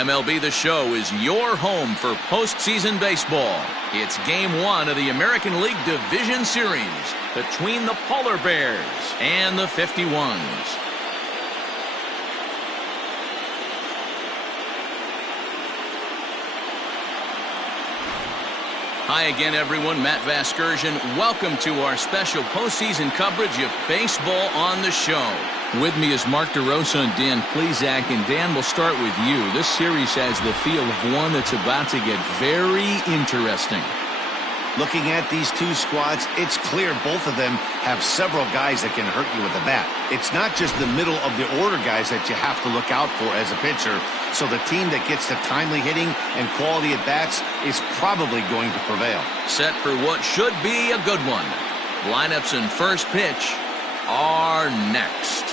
MLB The Show is your home for postseason baseball. It's Game 1 of the American League Division Series between the Polar Bears and the 51s. Hi again, everyone. Matt Vasgersian. Welcome to our special postseason coverage of Baseball on the Show. With me is Mark DeRosa and Dan Plesac. And Dan, we'll start with you. This series has the feel of one that's about to get very interesting. Looking at these two squads, it's clear both of them have several guys that can hurt you with the bat. It's not just the middle of the order guys that you have to look out for as a pitcher. So the team that gets the timely hitting and quality at bats is probably going to prevail. Set for what should be a good one. Lineups and first pitch are next.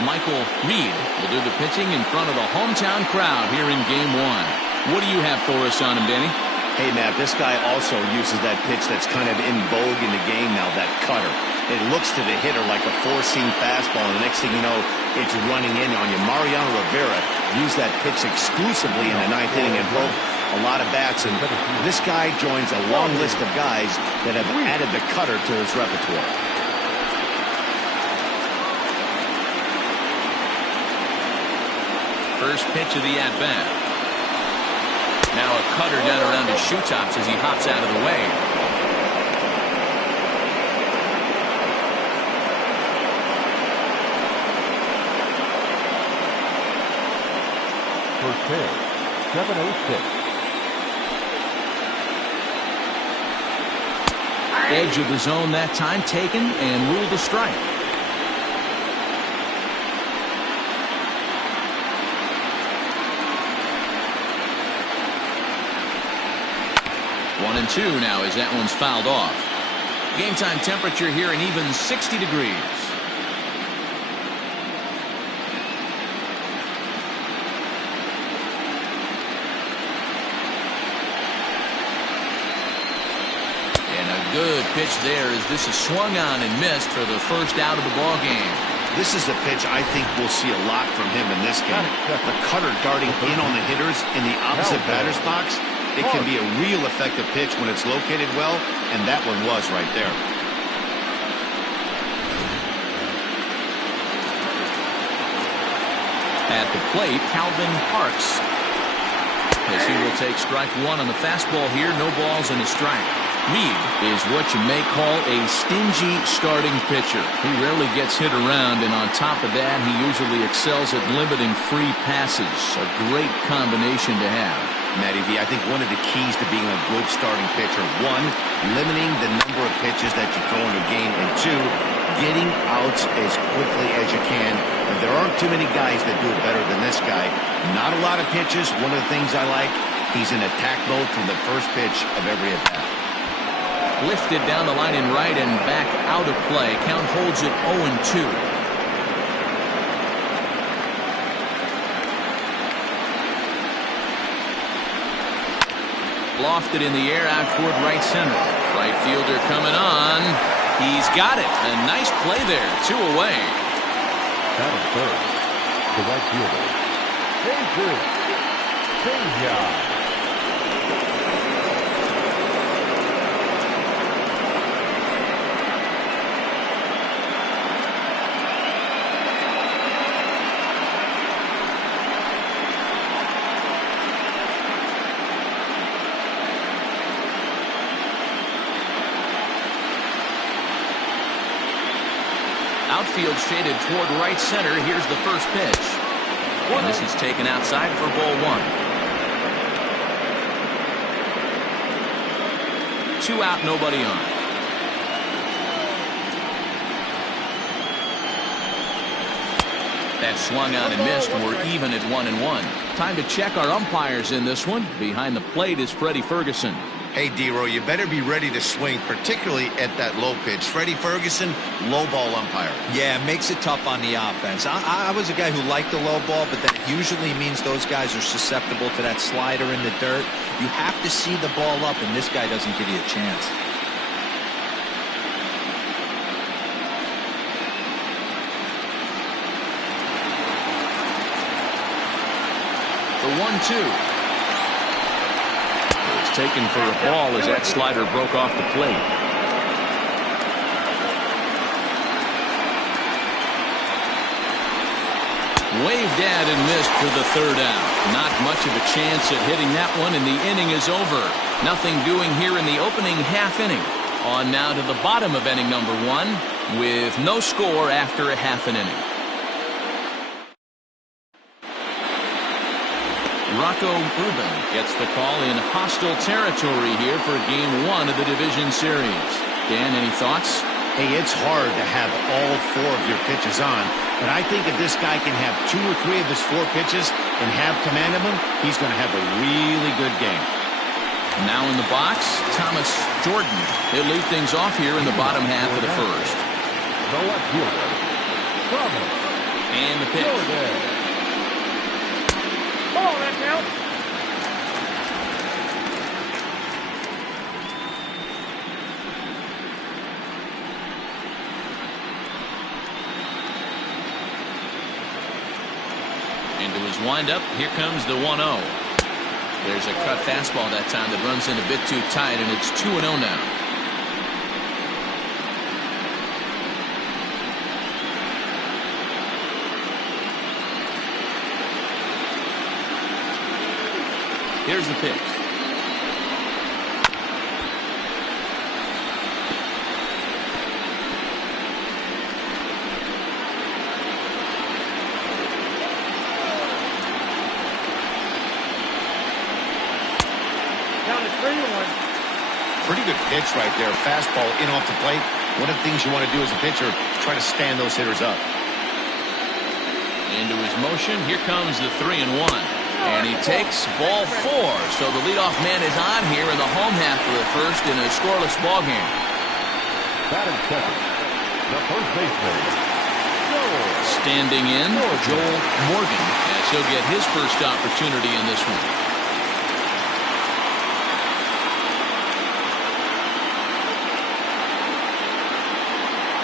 Michael Reed will do the pitching in front of the hometown crowd here in Game 1. What do you have for us on him, Danny? Hey, Matt, this guy also uses that pitch that's kind of in vogue in the game now, that cutter. It looks to the hitter like a four-seam fastball, and the next thing you know, it's running in on you. Mariano Rivera used that pitch exclusively in the ninth inning and broke a lot of bats, and this guy joins a long list of guys that have added the cutter to his repertoire. First pitch of the at-bat. Now a cutter down around his shoe tops as he hops out of the way. First pitch, 7-0-6. Edge of the zone that time taken and ruled a strike. 1-2 now as that one's fouled off. Game time temperature here an even 60 degrees. And a good pitch there as this is swung on and missed for the first out of the ball game. This is a pitch I think we'll see a lot from him in this game. The cutter darting in on the hitters in the opposite batter's box. It can be a real effective pitch when it's located well, and that one was right there. At the plate, Calvin Parks. As he will take strike one on the fastball here, no balls and a strike. Reed is what you may call a stingy starting pitcher. He rarely gets hit around, and on top of that, he usually excels at limiting free passes. A great combination to have. Matty V, I think one of the keys to being a good starting pitcher, one, limiting the number of pitches that you throw in a game, and two, getting outs as quickly as you can. And there aren't too many guys that do it better than this guy. Not a lot of pitches. One of the things I like, he's in attack mode from the first pitch of every at-bat. Lifted down the line in right and back out of play. Count holds it 0-2. Lofted in the air out toward right center. Right fielder coming on. He's got it. A nice play there. 2 away. Batting third, the right fielder, David. Outfield shaded toward right center. Here's the first pitch. And this is taken outside for ball 1. 2 out, nobody on. That swung on and missed. We're even at 1-1. Time to check our umpires in this one. Behind the plate is Freddie Ferguson. Hey, D-Row, you better be ready to swing, particularly at that low pitch. Freddie Ferguson, low ball umpire. Yeah, it makes it tough on the offense. I was a guy who liked the low ball, but that usually means those guys are susceptible to that slider in the dirt. You have to see the ball up, and this guy doesn't give you a chance. The 1-2. It's taken for a ball as that slider broke off the plate. Waved at and missed for the third out. Not much of a chance at hitting that one, and the inning is over. Nothing doing here in the opening half inning. On now to the bottom of inning number 1 with no score after a half an inning. Rocco Rubin gets the call in hostile territory here for Game 1 of the division series. Dan, any thoughts? Hey, it's hard to have all 4 of your pitches on, but I think if this guy can have 2 or 3 of his 4 pitches and have command of them, he's going to have a really good game. Now in the box, Thomas Jordan. He'll lead things off here in the bottom half of the first. And the pitch. Ball that count. Into his windup, here comes the 1-0. There's a cut fastball that time that runs in a bit too tight, and it's 2-0 now. Here's the pitch. Down to 3-1. Pretty good pitch right there. Fastball in off the plate. One of the things you want to do as a pitcher is try to stand those hitters up. Into his motion. Here comes the 3-1. And he takes ball 4. So the leadoff man is on here in the home half of the first in a scoreless ball game. Batting second, the first baseman, Joel. Standing in, Joel Morgan, as he'll get his first opportunity in this one.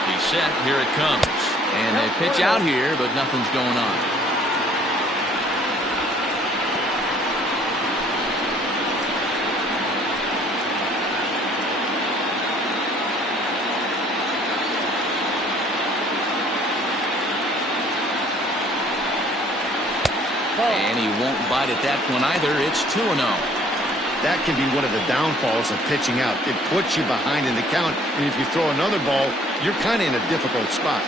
He's set. Here it comes. And they pitch out here, but nothing's going on. And he won't bite at that one either. It's 2-0. That can be one of the downfalls of pitching out. It puts you behind in the count, and if you throw another ball, you're kind of in a difficult spot.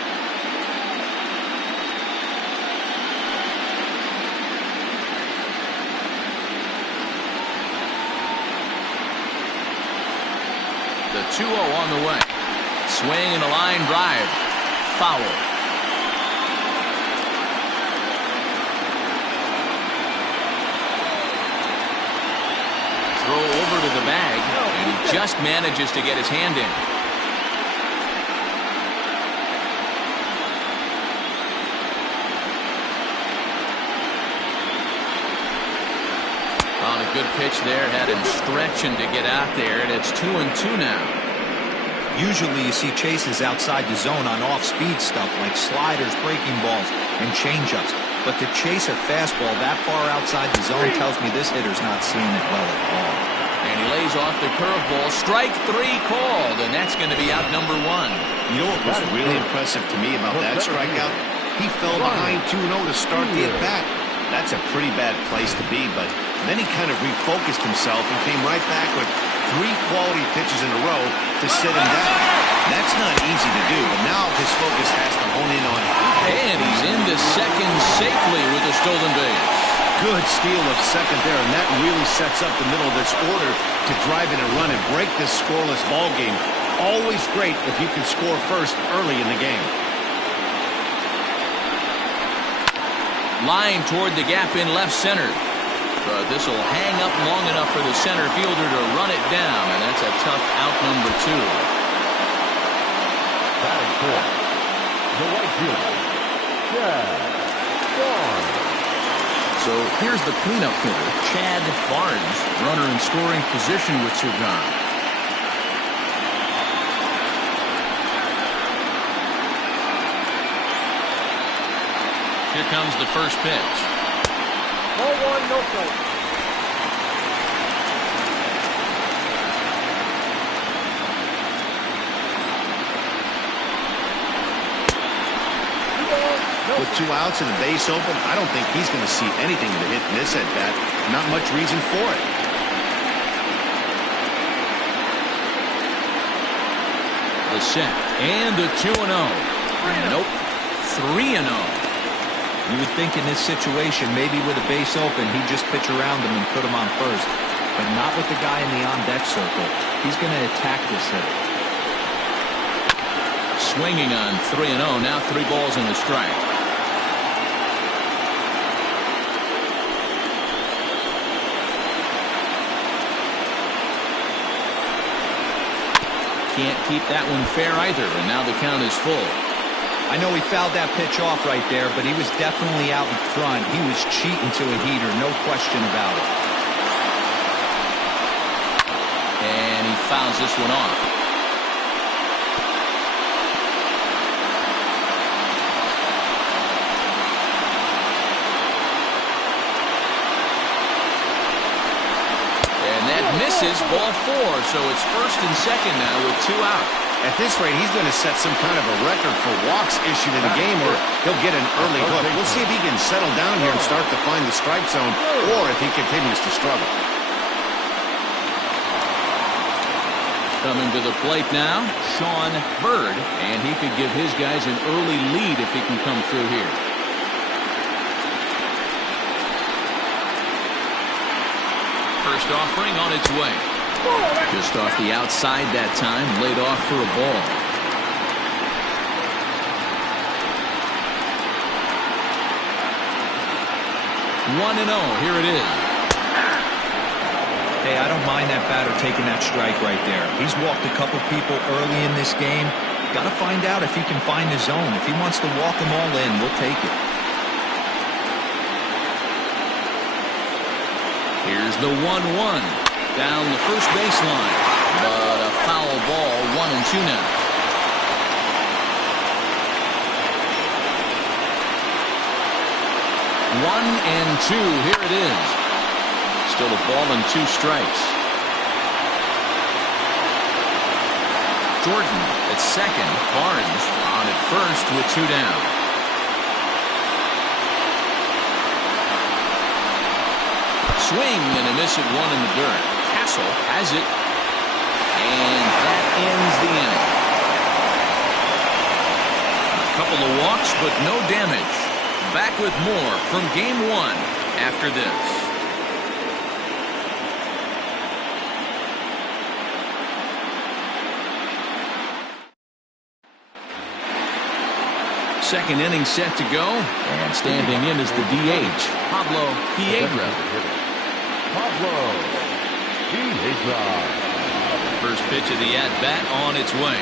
The 2-0 on the way. Swing and a line drive. Foul. Throw over to the bag, and he just manages to get his hand in. On a good pitch there, had him stretching to get out there, and it's 2-2 now. Usually you see chases outside the zone on off-speed stuff like sliders, breaking balls, and changeups. But to chase a fastball that far outside the zone tells me this hitter's not seeing it well at all. And he lays off the curveball. Strike 3 called, and that's going to be out number 1. You know what was really impressive to me about that strikeout? He fell behind 2-0 to start the at-bat. That's a pretty bad place to be, but then he kind of refocused himself and came right back with 3 quality pitches in a row to sit him down. That's not easy to do, but now his focus has to hone in on it. And he's into second safely with the stolen base. Good steal of second there, and that really sets up the middle of this order to drive in a run and break this scoreless ball game. Always great if you can score first early in the game. Line toward the gap in left center. But this will hang up long enough for the center fielder to run it down, and that's a tough out number 2. Batting fifth, the right fielder, Chad Barnes. So here's the cleanup hitter, Chad Barnes, runner in scoring position with 2 gone. Here comes the first pitch. Ball 1, no strike. With 2 outs and the base open, I don't think he's going to see anything to hit in this at-bat. Not much reason for it. The set and the 2-0. Nope. 3-0. You would think in this situation, maybe with a base open, he'd just pitch around him and put him on first. But not with the guy in the on-deck circle. He's going to attack this hitter. Swinging on 3-0. Now 3 balls and a strike. Can't keep that one fair either, and now the count is full. I know he fouled that pitch off right there, but he was definitely out in front. He was cheating to a heater, no question about it. And he fouls this one off. And that misses, ball 4, so it's first and second now with 2 out. At this rate, he's going to set some kind of a record for walks issued in the game, or he'll get an early hook. We'll see if he can settle down here and start to find the strike zone, or if he continues to struggle. Coming to the plate now, Sean Bird, and he could give his guys an early lead if he can come through here. First offering on its way. Just off the outside that time, laid off for a ball. 1-0, here it is. Hey, I don't mind that batter taking that strike right there. He's walked a couple people early in this game. Got to find out if he can find the zone. If he wants to walk them all in, we'll take it. Here's the 1-1. Down the first baseline, but a foul ball, 1-2 now. One and 2, here it is. Still a ball and 2 strikes. Jordan at second, Barnes on at first with 2 down. Swing and a miss at 1 in the dirt. Castle has it, and that ends the inning. A couple of walks, but no damage. Back with more from Game 1 after this. Second inning set to go, and standing in is the DH, Pablo Piedra. First pitch of the at-bat on its way.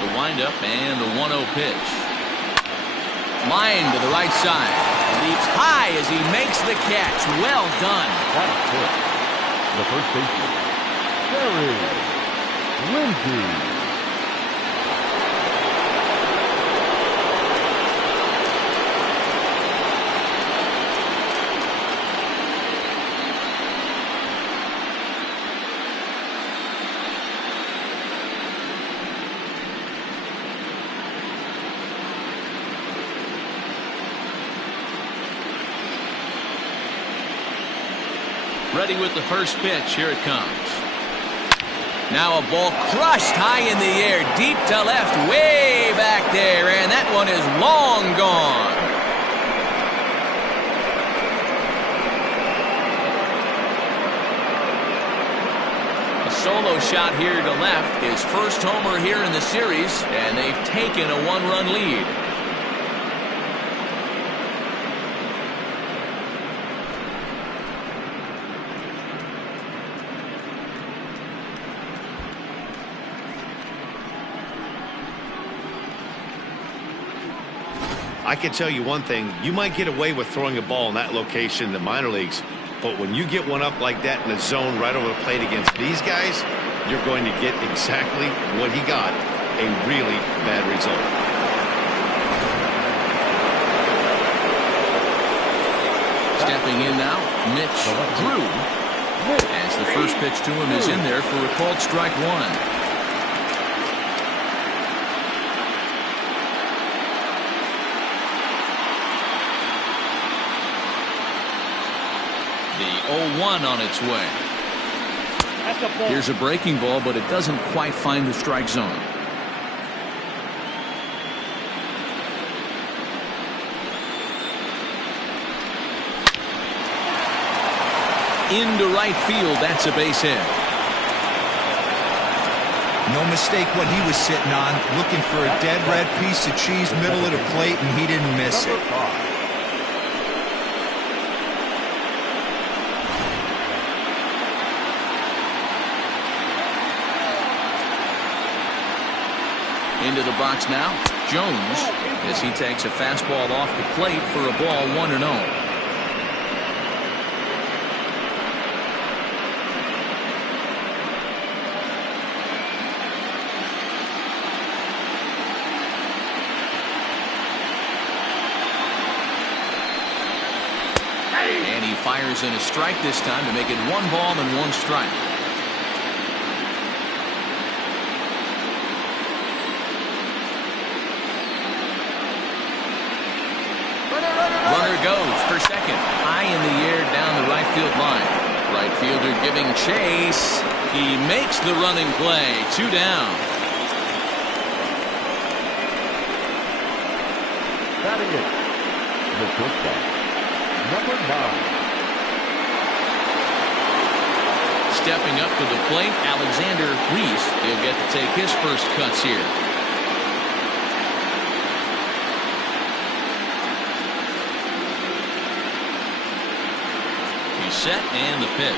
The windup and the 1-0 pitch. Line to the right side. Leaps high as he makes the catch. Well done. The first baseman, Gary Lindsey. Ready with the first pitch. Here it comes. Now a ball crushed high in the air, deep to left, way back there, and that one is long gone. A solo shot here to left. His first homer here in the series, and they've taken a one-run lead. I can tell you one thing. You might get away with throwing a ball in that location in the minor leagues, but when you get one up like that in the zone right over the plate against these guys, you're going to get exactly what he got, a really bad result. Stepping in now, Mitch Drew. As the first pitch to him is in there for a called strike one. The 0-1 on its way. Here's a breaking ball, but it doesn't quite find the strike zone. Into right field, that's a base hit. No mistake what he was sitting on, looking for a dead red piece of cheese middle of the plate, and he didn't miss it. Into the box now, Jones, as he takes a fastball off the plate for a ball 1-0. And he fires in a strike this time to make it 1 ball and 1 strike. Runner goes for second, high in the air down the right field line. Right fielder giving chase. He makes the running play. 2 down. Batting it, the shortstop, number 9. Stepping up to the plate, Alexander Reese. He'll get to take his first cuts here. Set and the pitch.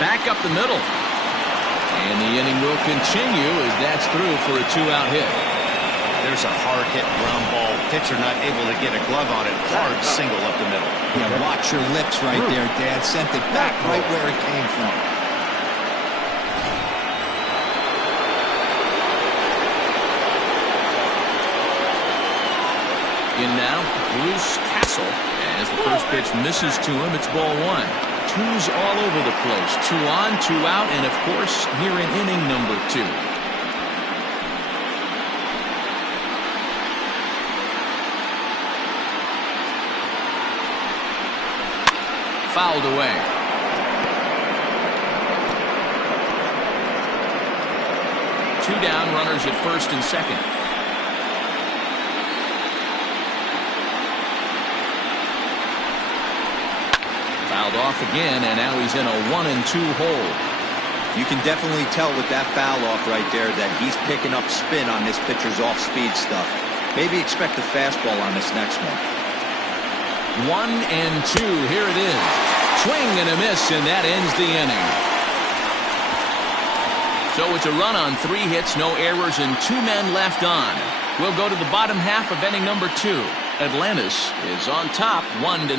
Back up the middle. And the inning will continue as that's through for a 2-out hit. There's a hard hit ground ball. Pitcher not able to get a glove on it. Hard single up the middle. Yeah, watch your lips right there, Dad. Sent it back right where it came from. In now, Bruce Castle. As the first pitch misses to him, it's ball 1. 2's all over the place. 2 on, 2 out, and of course, here in inning number 2. Fouled away. Two down, runners at first and second. Fouled off again, and now he's in a 1-2 hole. You can definitely tell with that foul off right there that he's picking up spin on this pitcher's off-speed stuff. Maybe expect a fastball on this next one. 1-2. Here it is. Swing and a miss, and that ends the inning. So it's a run on 3 hits, no errors, and 2 men left on. We'll go to the bottom half of inning number 2. Atlantis is on top, 1-0.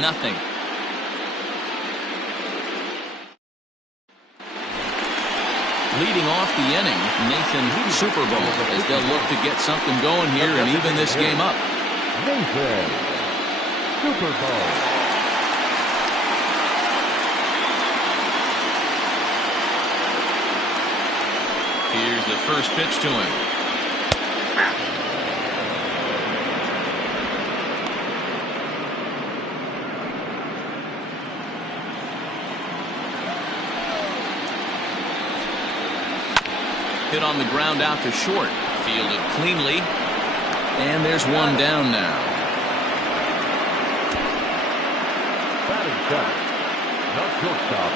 Leading off the inning, Nathan Super Bowl, as they'll look to get something going here and even this game up. Nathan Super Bowl. Here's the first pitch to him. hit on the ground out to short. Fielded cleanly. And there's one down now. Batting center. The shortstop,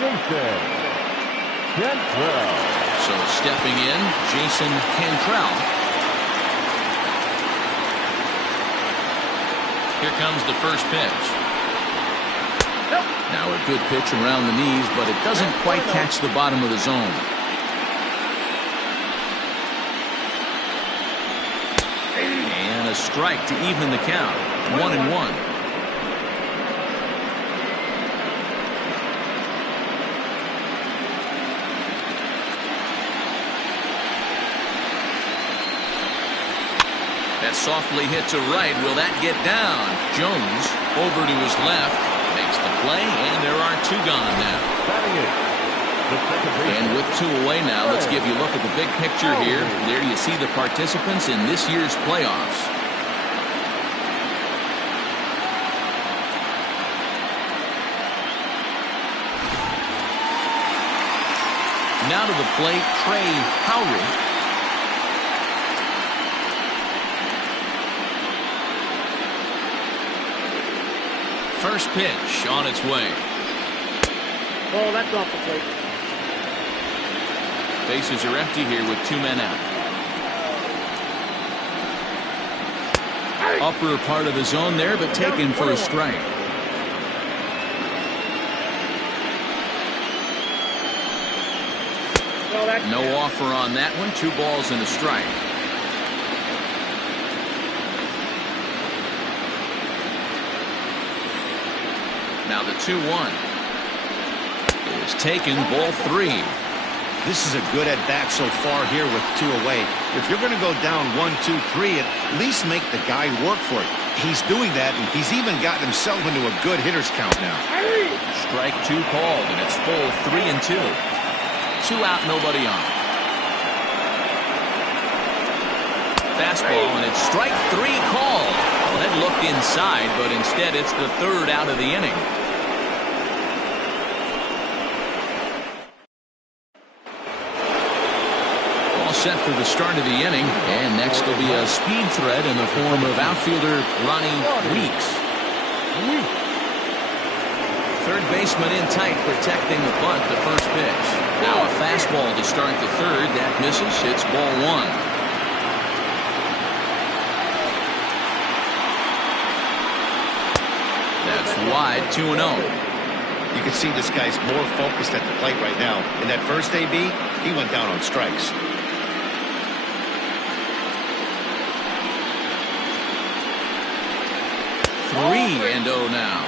Jason Cantrell. So stepping in, Jason Cantrell. Here comes the first pitch. Now a good pitch around the knees, but it doesn't quite catch the bottom of the zone. And a strike to even the count. 1-1. That softly hit to right. Will that get down? Jones over to his left. Makes the play, and there are two gone now. And with two away now, let's give you a look at the big picture here. There you see the participants in this year's playoffs. Now to the plate, Trey Howry. First pitch on its way. Oh, that's off the plate. Bases are empty here with two men out. Upper part of the zone there, but taken for a strike. No offer on that one. 2 balls and a strike. Now the 2-1 is taken, ball 3. This is a good at-bat so far here with 2 away. If you're going to go down 1, 2, 3, at least make the guy work for it. He's doing that, and he's even gotten himself into a good hitter's count now. Strike 2 called, and it's full 3-2. 2 out, nobody on. Fastball, and it's strike 3 called. Well, that looked inside, but instead it's the 3rd out of the inning. Set for the start of the inning, and next will be a speed threat in the form of outfielder Ronnie Weeks. Third baseman in tight, protecting the bunt. The first pitch. Now a fastball to start the 3rd. That misses. It's ball 1. That's wide. 2-0. You can see this guy's more focused at the plate right now. In that first AB, he went down on strikes. 3-0 now.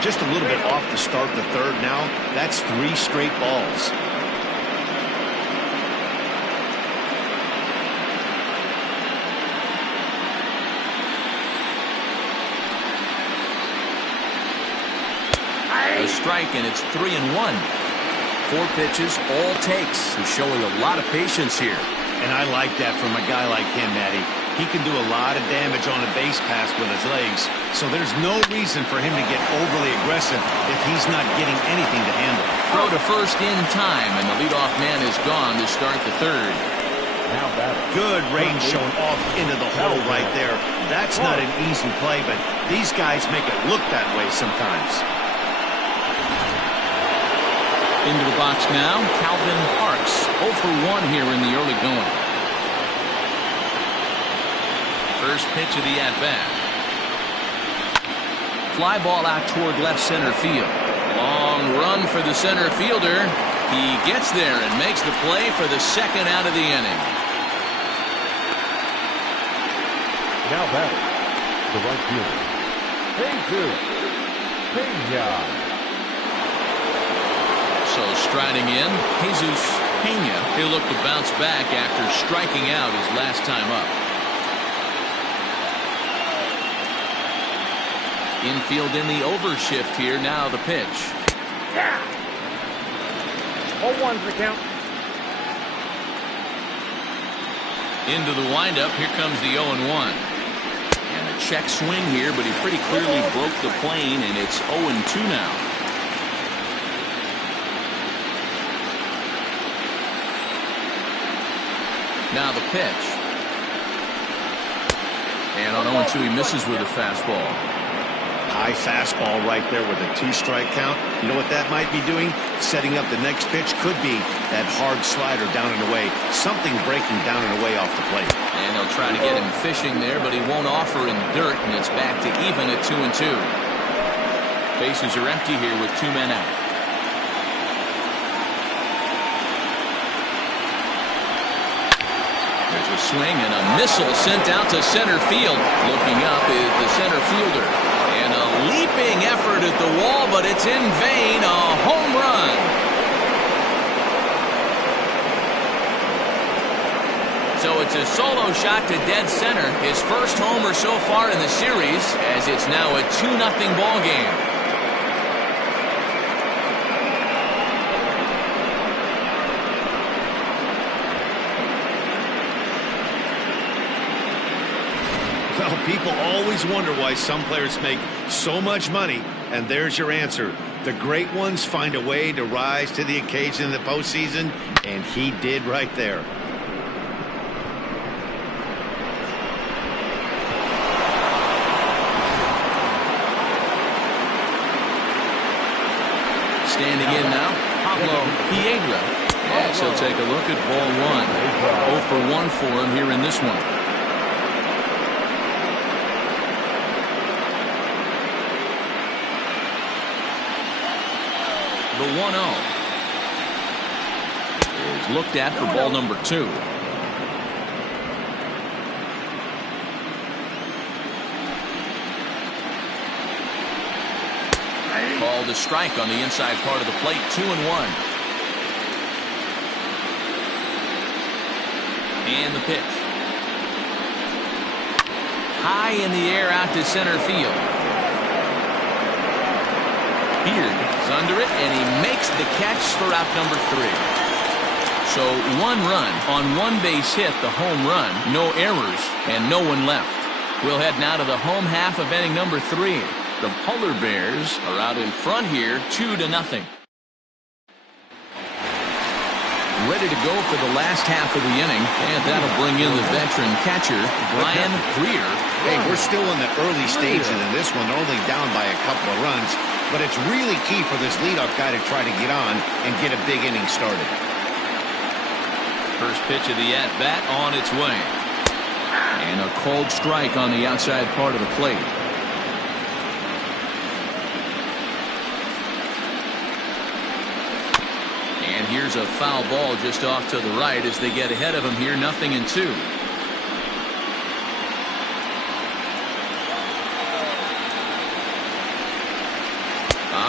Just a little bit off to start the 3rd now. That's 3 straight balls. A strike, and it's 3-1. 4 pitches, all takes. He's showing a lot of patience here. And I like that from a guy like him, Matty. He can do a lot of damage on a base pass with his legs, so there's no reason for him to get overly aggressive if he's not getting anything to handle. Throw to first in time, and the leadoff man is gone to start the 3rd. Now batter. Good range shown off into the hole right there. That's not an easy play, but these guys make it look that way sometimes. Into the box now, Calvin Parks. 0 for 1 here in the early going. First pitch of the at-bat. Fly ball out toward left center field. Long run for the center fielder. He gets there and makes the play for the 2nd out of the inning. Now batting, the right fielder, Jesus Pena. So striding in, Jesus Pena. He'll look to bounce back after striking out his last time up. Infield in the overshift here. Now the pitch. 0-1's the count. Into the windup. Here comes the 0-1. And a check swing here, but he pretty clearly broke the plane, and it's 0-2 now. Now the pitch. And on 0-2, he misses with a fastball. High fastball right there with a 2-strike count. You know what that might be doing? Setting up the next pitch. Could be that hard slider down and away. Something breaking down and away off the plate. And they'll try to get him fishing there, but he won't offer in the dirt, and it's back to even at 2-2. Bases are empty here with 2 men out. There's a swing and a missile sent out to center field. Looking up is the center fielder. And a leaping effort at the wall, but it's in vain. A home run. So it's a solo shot to dead center. His first homer so far in the series, as it's now a 2-0 ball game. Well, people always wonder why some players make so much money, and there's your answer. The great ones find a way to rise to the occasion in the postseason, and he did right there. Standing in now, Pablo Piedra. Yes, he'll take a look at ball 1. 0 for 1 for him here in this one. The 1-0 is looked at for ball number 2. Called a strike on the inside part of the plate. 2-1. And the pitch. High in the air out to center field. Beard is under it, and he makes the catch for out number 3. So 1 run on 1 base hit, the home run, no errors, and no one left. We'll head now to the home half of inning number 3. The Polar Bears are out in front here, 2-0. Ready to go for the last half of the inning, and that'll bring in the veteran catcher, Brian Greer. Hey, we're still in the early stages in this one, only down by a couple of runs, but it's really key for this leadoff guy to try to get on and get a big inning started. First pitch of the at-bat on its way. And a cold strike on the outside part of the plate. And here's a foul ball just off to the right as they get ahead of him here, 0-2.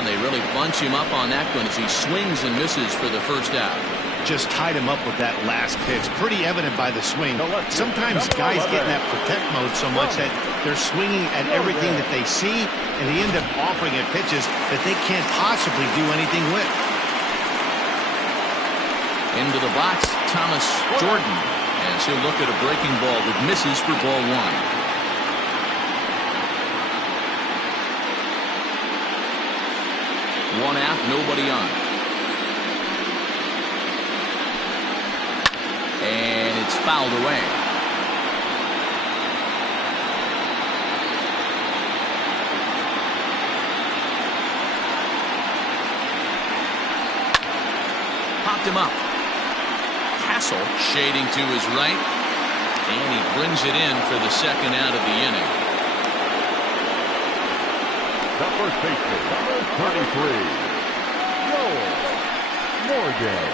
They really bunch him up on that one as he swings and misses for the first out. Just tied him up with that last pitch. Pretty evident by the swing. Sometimes guys get in that protect mode so much that they're swinging at everything that they see, and they end up offering at pitches that they can't possibly do anything with. Into the box, Thomas Jordan, as he'll look at a breaking ball that misses for ball 1. 1 out, nobody on. And it's fouled away. Popped him up. Castle shading to his right. And he brings it in for the second out of the inning. The first baseman, number 33, Joel Morgan.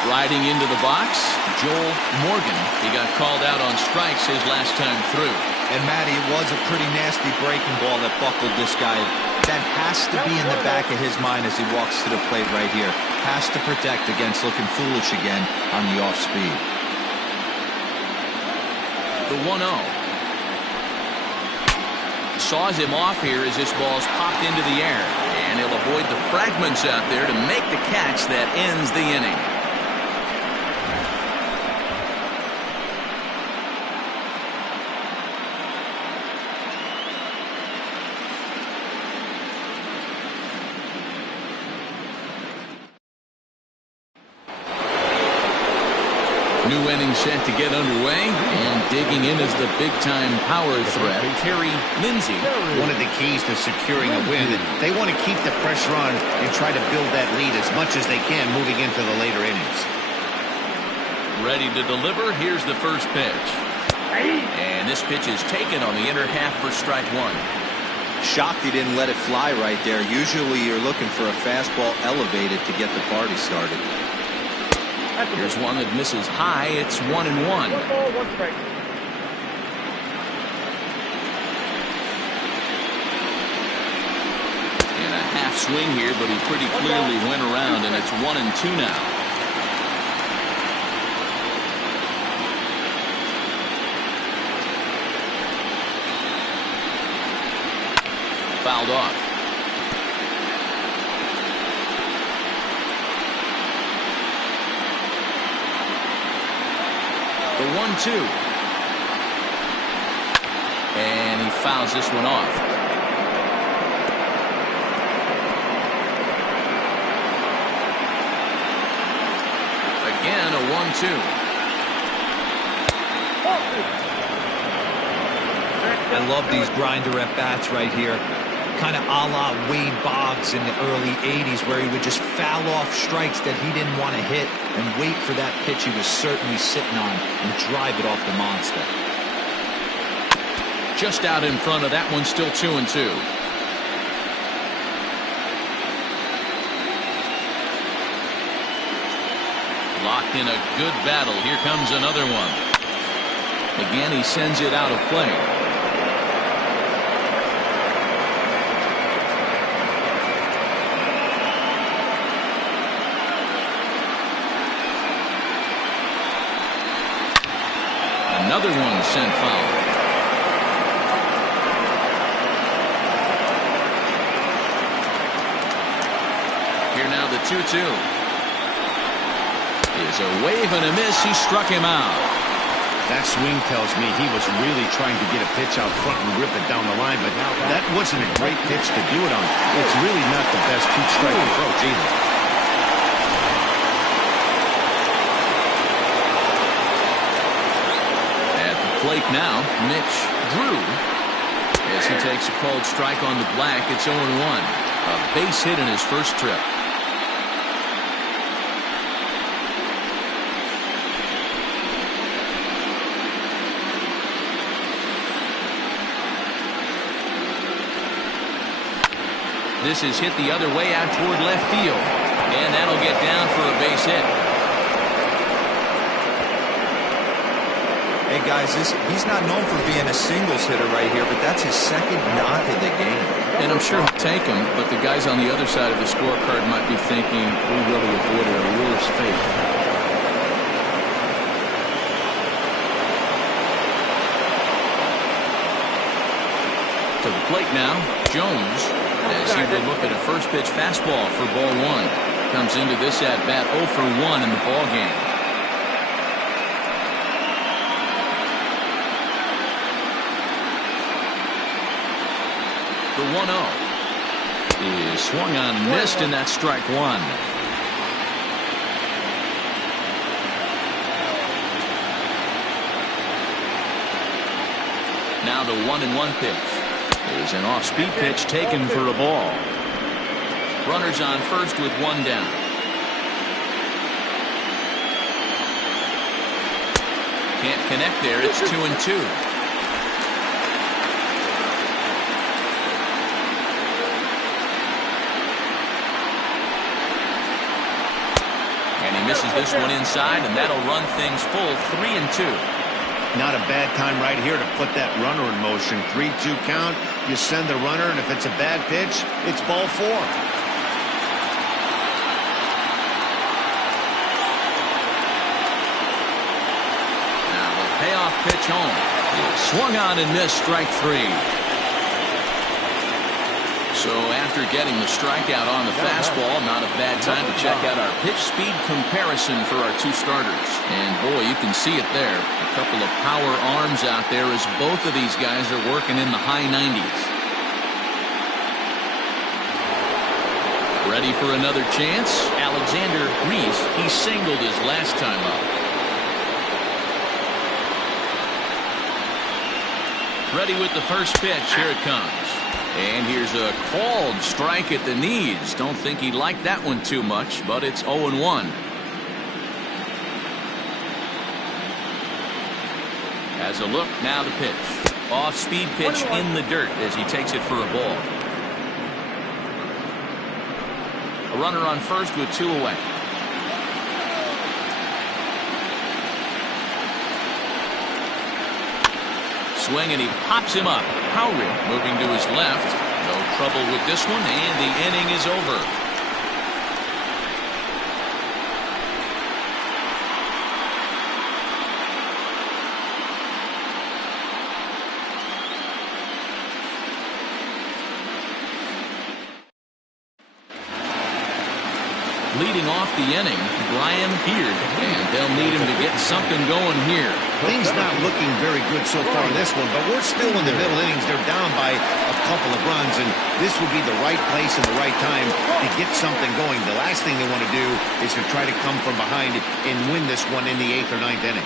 Striding into the box, Joel Morgan. He got called out on strikes his last time through. And, Matty, it was a pretty nasty breaking ball that buckled this guy. That has to be in the back of his mind as he walks to the plate right here. Has to protect against looking foolish again on the off speed. The 1-0. Saws him off here as this ball's popped into the air, and he'll avoid the fragments out there to make the catch that ends the inning. New inning set to get underway, and digging in is the big-time power threat, Terry Lindsay. One of the keys to securing a win, they want to keep the pressure on and try to build that lead as much as they can moving into the later innings. Ready to deliver. Here's the first pitch. And this pitch is taken on the inner half for strike one. Shocked he didn't let it fly right there. Usually you're looking for a fastball elevated to get the party started. Here's one that misses high. It's 1-1. 1 ball, 1 strike. And a half swing here, but he pretty clearly went around, and it's 1-2 now. Fouled off. The 1-2. And he fouls this one off. Again, a 1-2. I love these grinder at bats right here. Kind of a la Wade Boggs in the early 80s, where he would just foul off strikes that he didn't want to hit and wait for that pitch he was certainly sitting on and drive it off the monster. Just out in front of that one, still 2-2. Locked in a good battle. Here comes another one. Again, he sends it out of play. Another one sent foul. Here now the 2-2. Is a wave and a miss. He struck him out. That swing tells me he was really trying to get a pitch out front and rip it down the line, but that wasn't a great pitch to do it on. It's really not the best two-strike approach either. Plate now, Mitch Drew, as he takes a called strike on the black. It's 0-1. A base hit in his first trip. This is hit the other way out toward left field, and that'll get down for a base hit. Hey guys, he's not known for being a singles hitter right here, but that's his second knock of the game. And I'm sure he'll take him, but the guys on the other side of the scorecard might be thinking we really avoided a worse fate. To the plate now, Jones, as he will look at a first pitch fastball for ball one. Comes into this at bat 0 for 1 in the ball game. The 1-0 is swung on and missed, and that's strike one. Now the 1-1 pitch is an off-speed pitch taken for a ball. Runners on first with one down. Can't connect there. It's 2-2. Misses this one inside, and that'll run things full 3-2. Not a bad time right here to put that runner in motion. 3-2 count. You send the runner, and if it's a bad pitch, it's ball 4. Now the payoff pitch home. Swung on and missed, strike 3. So after getting the strikeout on the fastball, not a bad time to check out our pitch speed comparison for our two starters. And boy, you can see it there. A couple of power arms out there as both of these guys are working in the high 90s. Ready for another chance? Alexander Reese, he singled his last time up. Ready with the first pitch. Here it comes. And here's a called strike at the knees. Don't think he liked that one too much, but it's 0-1. As a look, now the pitch. Off-speed pitch in the dirt as he takes it for a ball. A runner on first with 2 away. Swing, and he pops him up. Howry moving to his left. No trouble with this one, and the inning is over. Leading off the inning, Brian Beard, and they'll need him to get something going here. Things not looking very good so far in this one, but we're still in the middle innings. They're down by a couple of runs, and this would be the right place and the right time to get something going. The last thing they want to do is to try to come from behind and win this one in the 8th or 9th inning.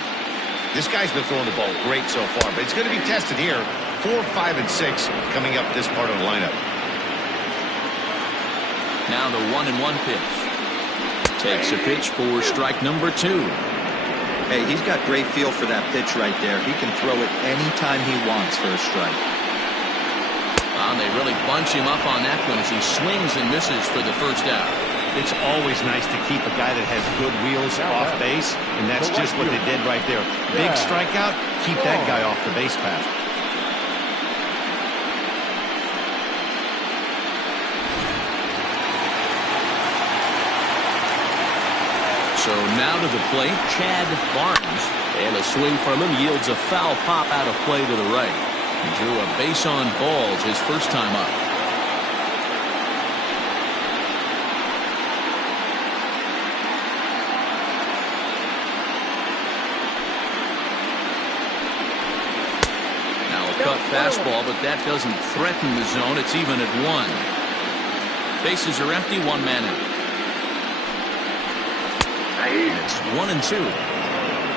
This guy's been throwing the ball great so far, but it's going to be tested here. 4, 5, and 6 coming up this part of the lineup. Now the 1-1 pitch. Takes a pitch for strike number 2. Hey, he's got great feel for that pitch right there. He can throw it anytime he wants for a strike. They really bunch him up on that one as he swings and misses for the first out. It's always nice to keep a guy that has good wheels off base, and that's just what they did right there. Big strikeout, keep that guy off the base path. So now to the plate, Chad Barnes. And a swing from him yields a foul pop out of play to the right. He drew a base on balls his first time up. Now a cut fastball, but that doesn't threaten the zone. It's even at 1. Bases are empty, 1 man in. It's 1-2.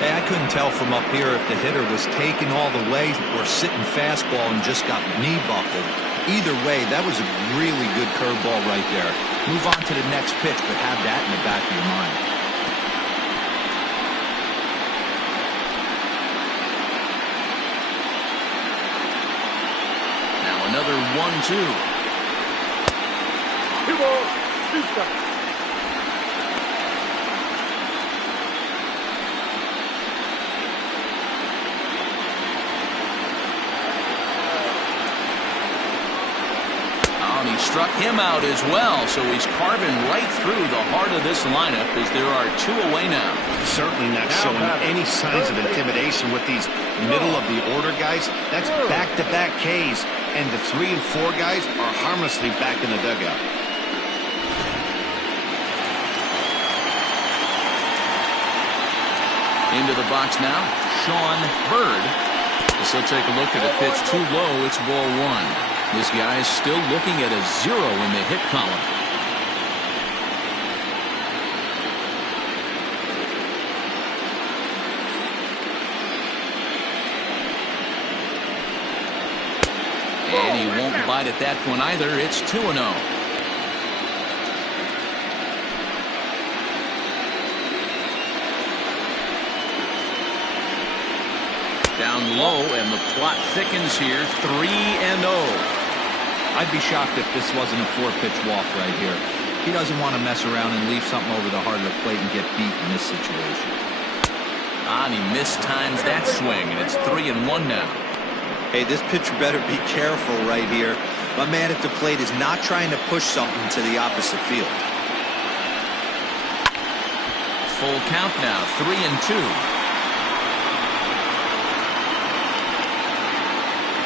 Hey, I couldn't tell from up here if the hitter was taking all the way or sitting fastball and just got knee buckled. Either way, that was a really good curveball right there. Move on to the next pitch, but have that in the back of your mind. Now another 1-2. 2 balls, 2 strikes. He struck him out as well, so he's carving right through the heart of this lineup as there are 2 away now. Certainly not showing any signs of intimidation with these middle of the order guys. That's back-to-back Ks, and the 3 and 4 guys are harmlessly back in the dugout. Into the box now, Sean Bird. So take a look at a pitch too low. It's ball 1. This guy is still looking at a 0 in the hit column. And he won't bite at that one either. It's 2-0. Down low, and the plot thickens here. 3-0. I'd be shocked if this wasn't a 4-pitch walk right here. He doesn't want to mess around and leave something over the heart of the plate and get beat in this situation. And he mistimes that swing, and it's 3-1 now. Hey, this pitcher better be careful right here. My man at the plate is not trying to push something to the opposite field. Full count now, 3-2.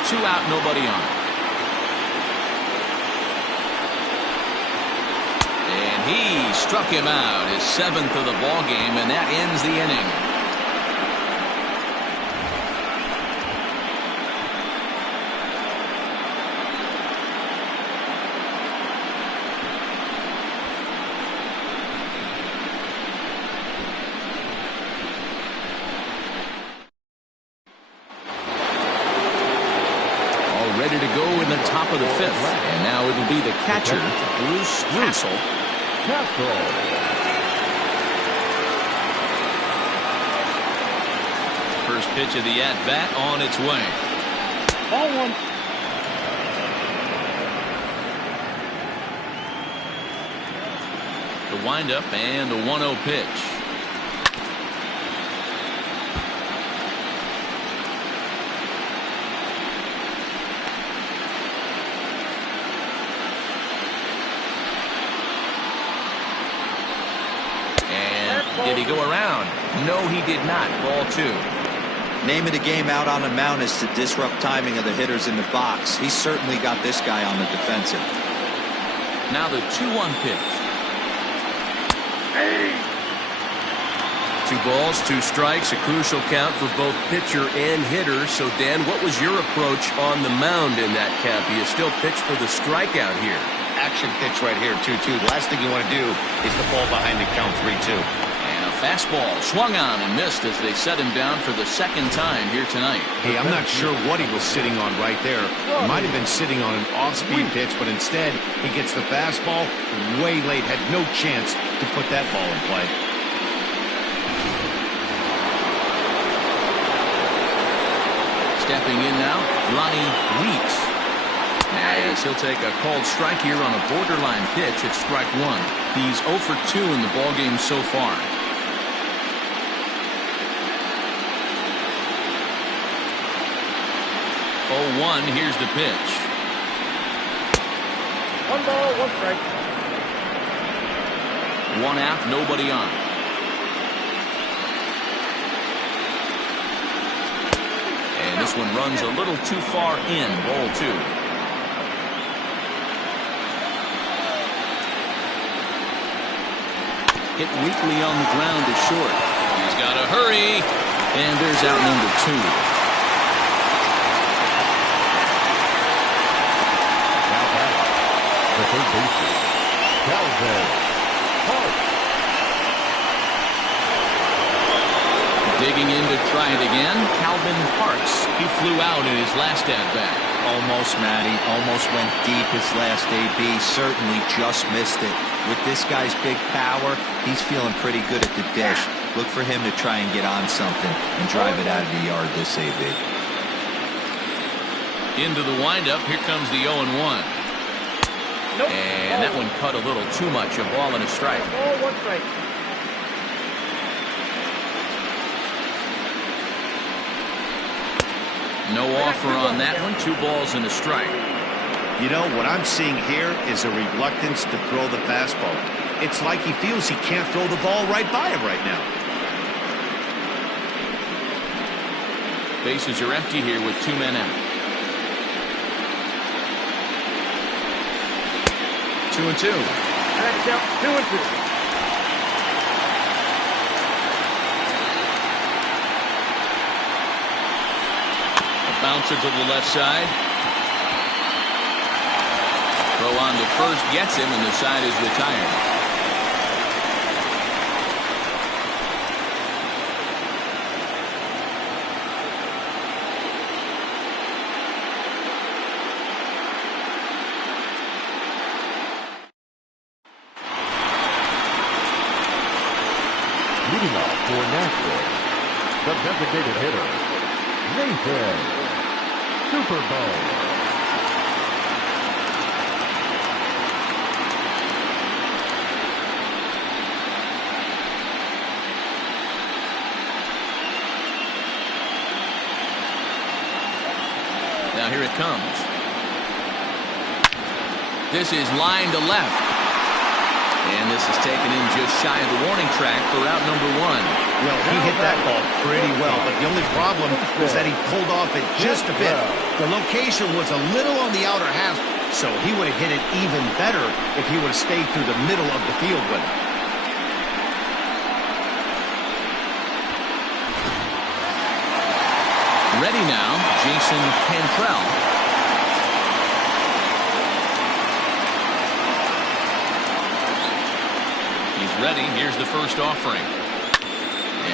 2 out, nobody on. And he struck him out, his 7th of the ball game, and that ends the inning. top of the fifth. And now it'll be the catcher, Bruce Castle. First pitch of the at-bat on its way. Ball one. The windup and the 1-0 pitch. And did he go around? No, he did not. Ball 2. Name of the game out on the mound is to disrupt timing of the hitters in the box. He's certainly got this guy on the defensive. Now the 2-1 pitch. 2 balls, 2 strikes, a crucial count for both pitcher and hitter. So, Dan, what was your approach on the mound in that count? Do you still pitch for the strikeout here? Action pitch right here, 2-2. The last thing you want to do is the ball behind the count, 3-2. And a fastball swung on and missed as they set him down for the second time here tonight. Hey, I'm not sure what he was sitting on right there. He might have been sitting on an off-speed pitch, but instead he gets the fastball way late. Had no chance to put that ball in play. Stepping in now, Lonnie Weeks. As he'll take a called strike here on a borderline pitch at strike 1. He's 0 for 2 in the ballgame so far. 0-1, here's the pitch. 1 ball, 1 strike. 1 out, nobody on. And this one runs a little too far in, ball 2. Hit weakly on the ground to short. He's got to hurry. And there's out number 2. Now back, the third baseman, Calvin Parks. Digging in to try it again, Calvin Parks. He flew out in his last at-bat. Almost, Matty. Almost went deep his last AB. Certainly just missed it. With this guy's big power, he's feeling pretty good at the dish. Look for him to try and get on something and drive it out of the yard this AB. Into the windup. Here comes the 0-1. Nope. And that one cut a little too much. A ball and a strike. Ball, 1 strike. No offer on that one. 2 balls and a strike. You know, what I'm seeing here is a reluctance to throw the fastball. It's like he feels he can't throw the ball right by him right now. Bases are empty here with 2 men out. 2-2. That's out, 2-2. Bouncer to the left side. Throw on to first gets him, and the side is retired. Leading off for Nashville, the designated hitter, Nathan Super Bowl. Now here it comes. This is line to left. And this is taken in just shy of the warning track for out number 1. Well, he hit that ball pretty well, but the only problem was that he pulled off it just a bit. The location was a little on the outer half, so he would have hit it even better if he would have stayed through the middle of the field with it. Ready now, Jason Cantrell. He's ready. Here's the first offering.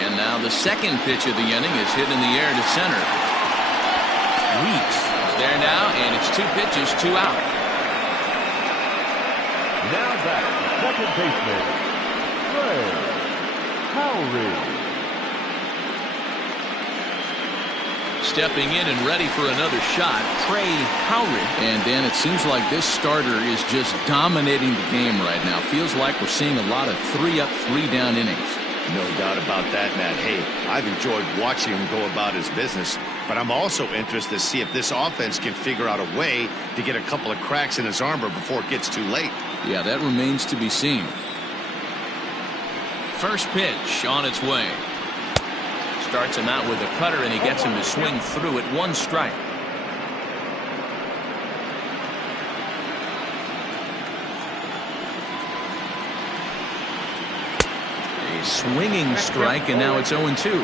And now the second pitch of the inning is hit in the air to center. Weeks there now, and it's 2 pitches, 2 out. Now back, second baseman, Trey Howry. Stepping in and ready for another shot, Trey Howry. And Dan, it seems like this starter is just dominating the game right now. Feels like we're seeing a lot of 3-up, 3-down innings. No doubt about that, Matt. Hey, I've enjoyed watching him go about his business, but I'm also interested to see if this offense can figure out a way to get a couple of cracks in his armor before it gets too late. Yeah, that remains to be seen. First pitch on its way. Starts him out with a cutter, and he gets him to swing through it. 1 strike. A swinging strike, and now it's 0-2.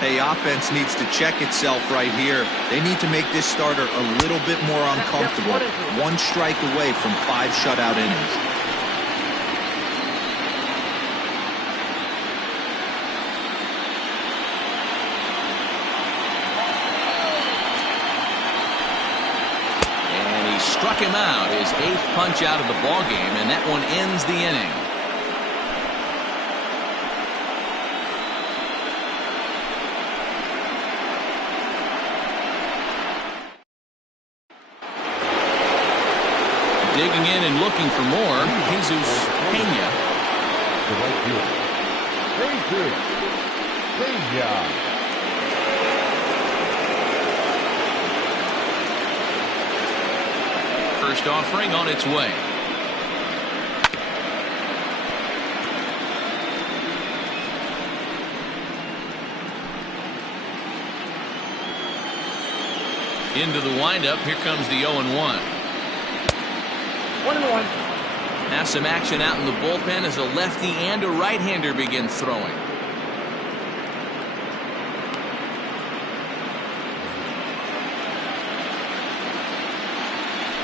Hey, offense needs to check itself right here. They need to make this starter a little bit more uncomfortable. 1 strike away from 5 shutout innings. Struck him out, his 8th punch out of the ball game, and that one ends the inning. Digging in and looking for more, Jesus Pena. The right fielder, Jesus Pena. First offering on its way. Into the windup. Here comes the 0-1. 1-1. Now some action out in the bullpen as a lefty and a right-hander begin throwing.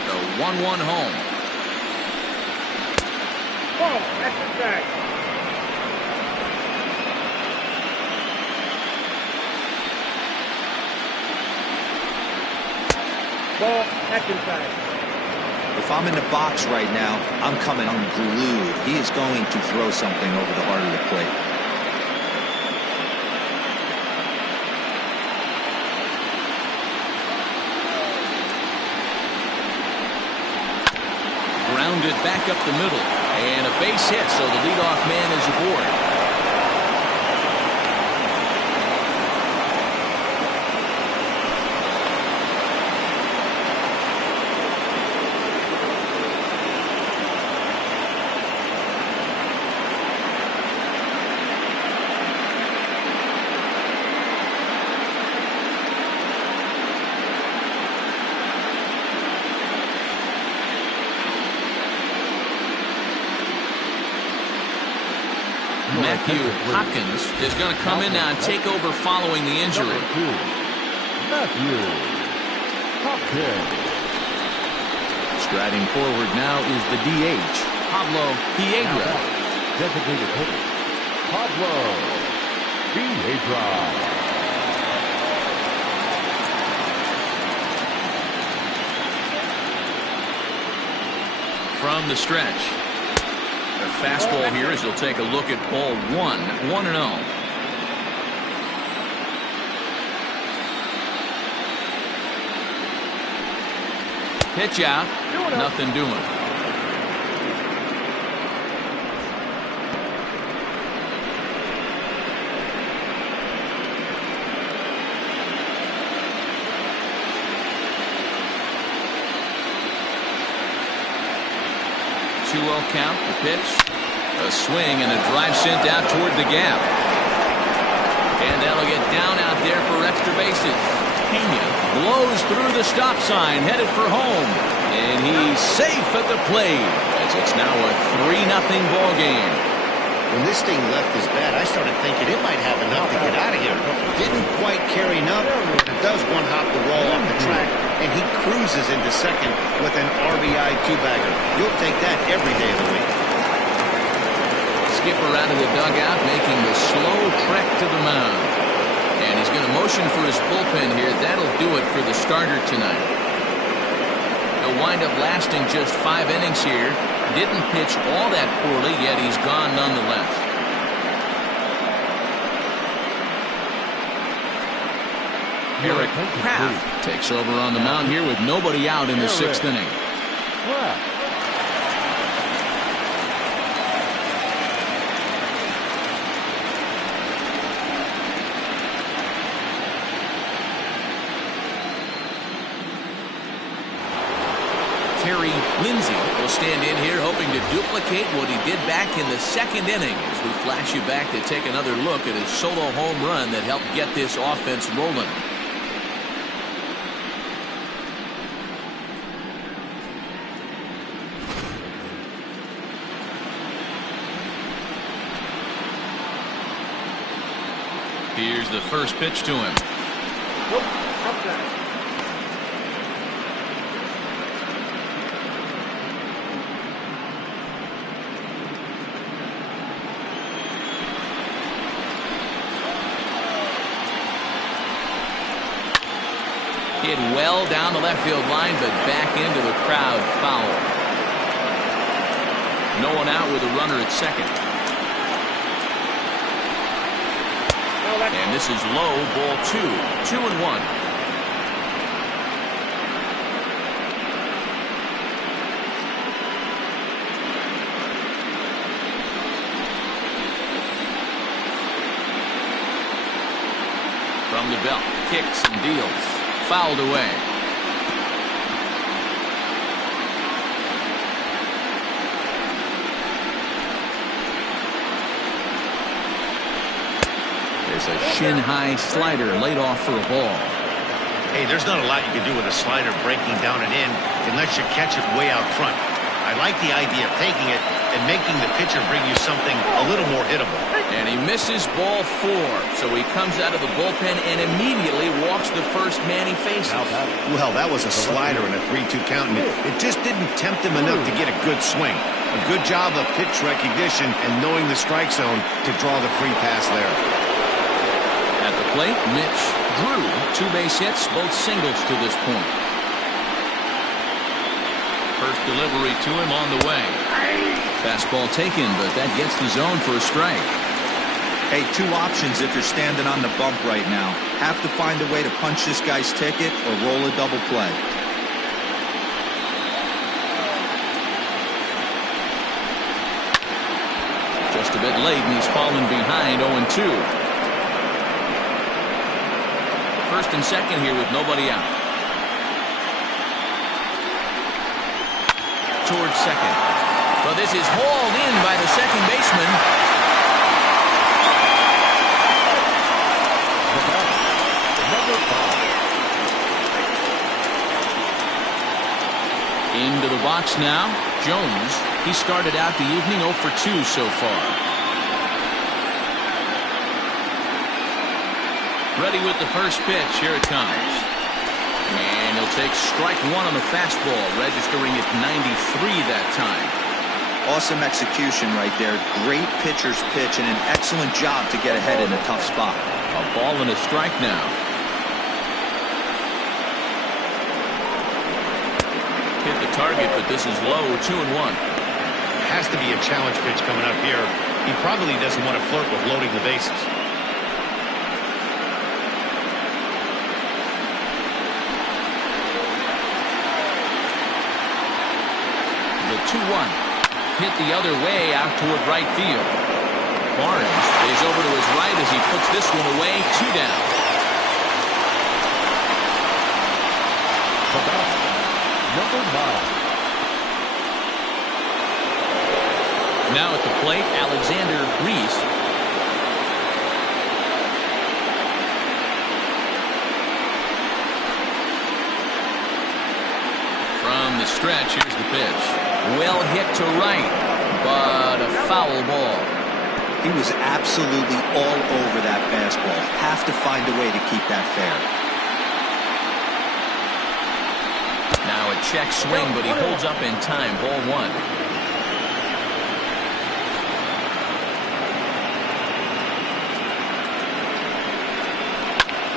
The 1-1 home. Ball, extra strike. Ball, extra strike. If I'm in the box right now, I'm coming unglued. He is going to throw something over the heart of the plate. Grounded back up the middle. And a base hit, so the leadoff man is aboard. Matthew Hopkins is going to come in now and take over following the injury. Matthew Hopkins. Striding forward now is the DH, Pablo Piedra. Designated hitter, Pablo Piedra. From the stretch. A fastball here as he'll take a look at ball 1, 1-0. Pitch out, nothing doing. Count, the pitch, a swing, and a drive sent out toward the gap. And that'll get down out there for extra bases. Pena blows through the stop sign, headed for home. And he's safe at the plate, as it's now a 3-0 ball game. When this thing left his bat, I started thinking it might have enough to get out of here. Didn't quite carry enough, but it does one-hop the wall off the track, and he cruises into second with an RBI 2-bagger. You'll take that every day of the week. Skipper out of the dugout, making the slow trek to the mound. And he's going to motion for his bullpen here. That'll do it for the starter tonight. He'll wind up lasting just 5 innings here. Didn't pitch all that poorly, yet he's gone nonetheless. Eric Kraft takes over on the mound here with nobody out in the 6th inning. Terry Lindsay will stand in here hoping to duplicate what he did back in the 2nd inning as we flash you back to take another look at his solo home run that helped get this offense rolling. Here's the first pitch to him. Hit well down the left field line, but back into the crowd foul. No one out with a runner at second. And this is low, ball 2. 2-1. From the belt, kicks and deals. Fouled away. There's a shin-high slider laid off for a ball. Hey, there's not a lot you can do with a slider breaking down and in unless you catch it way out front. I like the idea of taking it and making the pitcher bring you something a little more hittable. And he misses ball 4, so he comes out of the bullpen and immediately walks the first man he faces. Well, that was a slider in a 3-2 count, and it just didn't tempt him enough to get a good swing. A good job of pitch recognition and knowing the strike zone to draw the free pass there. At the plate, Mitch Drew, 2 base hits, both singles to this point. First delivery to him on the way. Fastball taken, but that gets the zone for a strike. Hey, 2 options if you're standing on the bump right now. Have to find a way to punch this guy's ticket or roll a double play. Just a bit late, and he's fallen behind 0-2. First and second here with nobody out. Towards second. Well, this is hauled in by the second baseman. Into the box now. Jones. He started out the evening 0 for 2 so far. Ready with the first pitch. Here it comes. And he'll take strike 1 on the fastball, registering at 93 that time. Awesome execution right there. Great pitcher's pitch and an excellent job to get ahead in a tough spot. A ball and a strike now. Hit the target, but this is low. 2-1. Has to be a challenge pitch coming up here. He probably doesn't want to flirt with loading the bases. The 2-1. Hit the other way out toward right field. Barnes stays over to his right as he puts this one away. 2 down. Number 9. Now at the plate, Alexander Reese. From the stretch, here's the pitch. Well hit to right, but a foul ball. He was absolutely all over that fastball. Have to find a way to keep that fair. Now a check swing, but he holds up in time. Ball 1.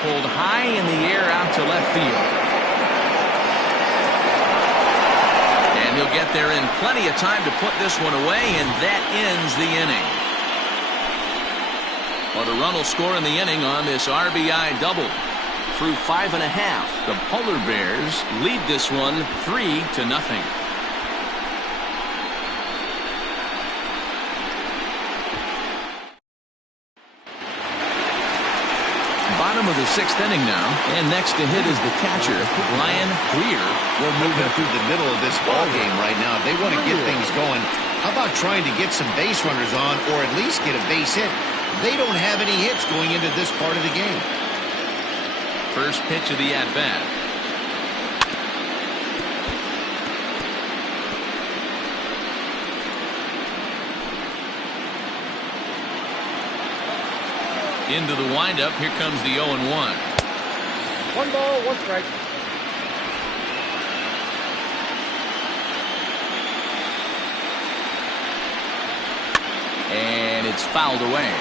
Pulled high in the air out to left field. And he'll get there in plenty of time to put this one away, and that ends the inning. But a run will score in the inning on this RBI double. Through 5 1/2, the Polar Bears lead this one 3-0. Bottom of the 6th inning now, and next to hit is the catcher, Ryan Greer. We're moving through the middle of this ball game right now. They want to get things going. How about trying to get some base runners on, or at least get a base hit? They don't have any hits going into this part of the game. First pitch of the at-bat. Into the windup. Here comes the 0-1. 1 ball, 1 strike. And it's fouled away.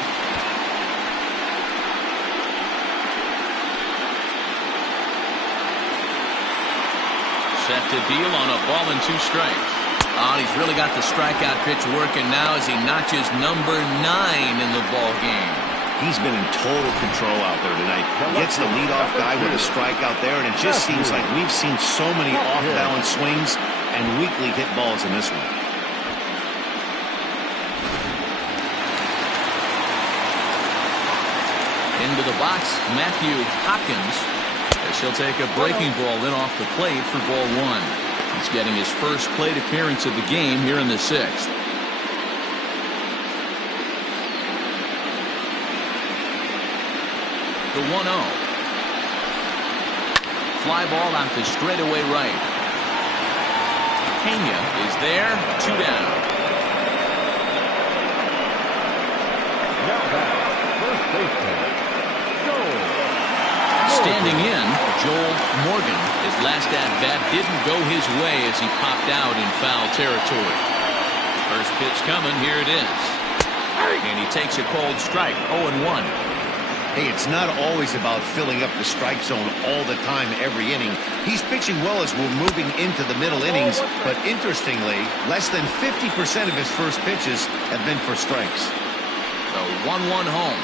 Set to deal on a ball and 2 strikes. Oh, he's really got the strikeout pitch working now as he notches number 9 in the ball game. He's been in total control out there tonight. Gets the leadoff guy with a strikeout there, and it just seems like we've seen so many off-balance swings and weakly hit balls in this one. Into the box, Matthew Hopkins. As he'll take a breaking ball then off the plate for ball 1. He's getting his first plate appearance of the game here in the 6th. The 1-0. Fly ball out to straightaway right. Pena is there, 2 down. Now back, first baseman, Joel. Standing in, Joel Morgan. His last at-bat didn't go his way as he popped out in foul territory. First pitch coming, here it is. And he takes a cold strike, 0-1. Hey, it's not always about filling up the strike zone all the time every inning. He's pitching well as we're moving into the middle innings, but interestingly, less than 50% of his first pitches have been for strikes. The 1-1 home.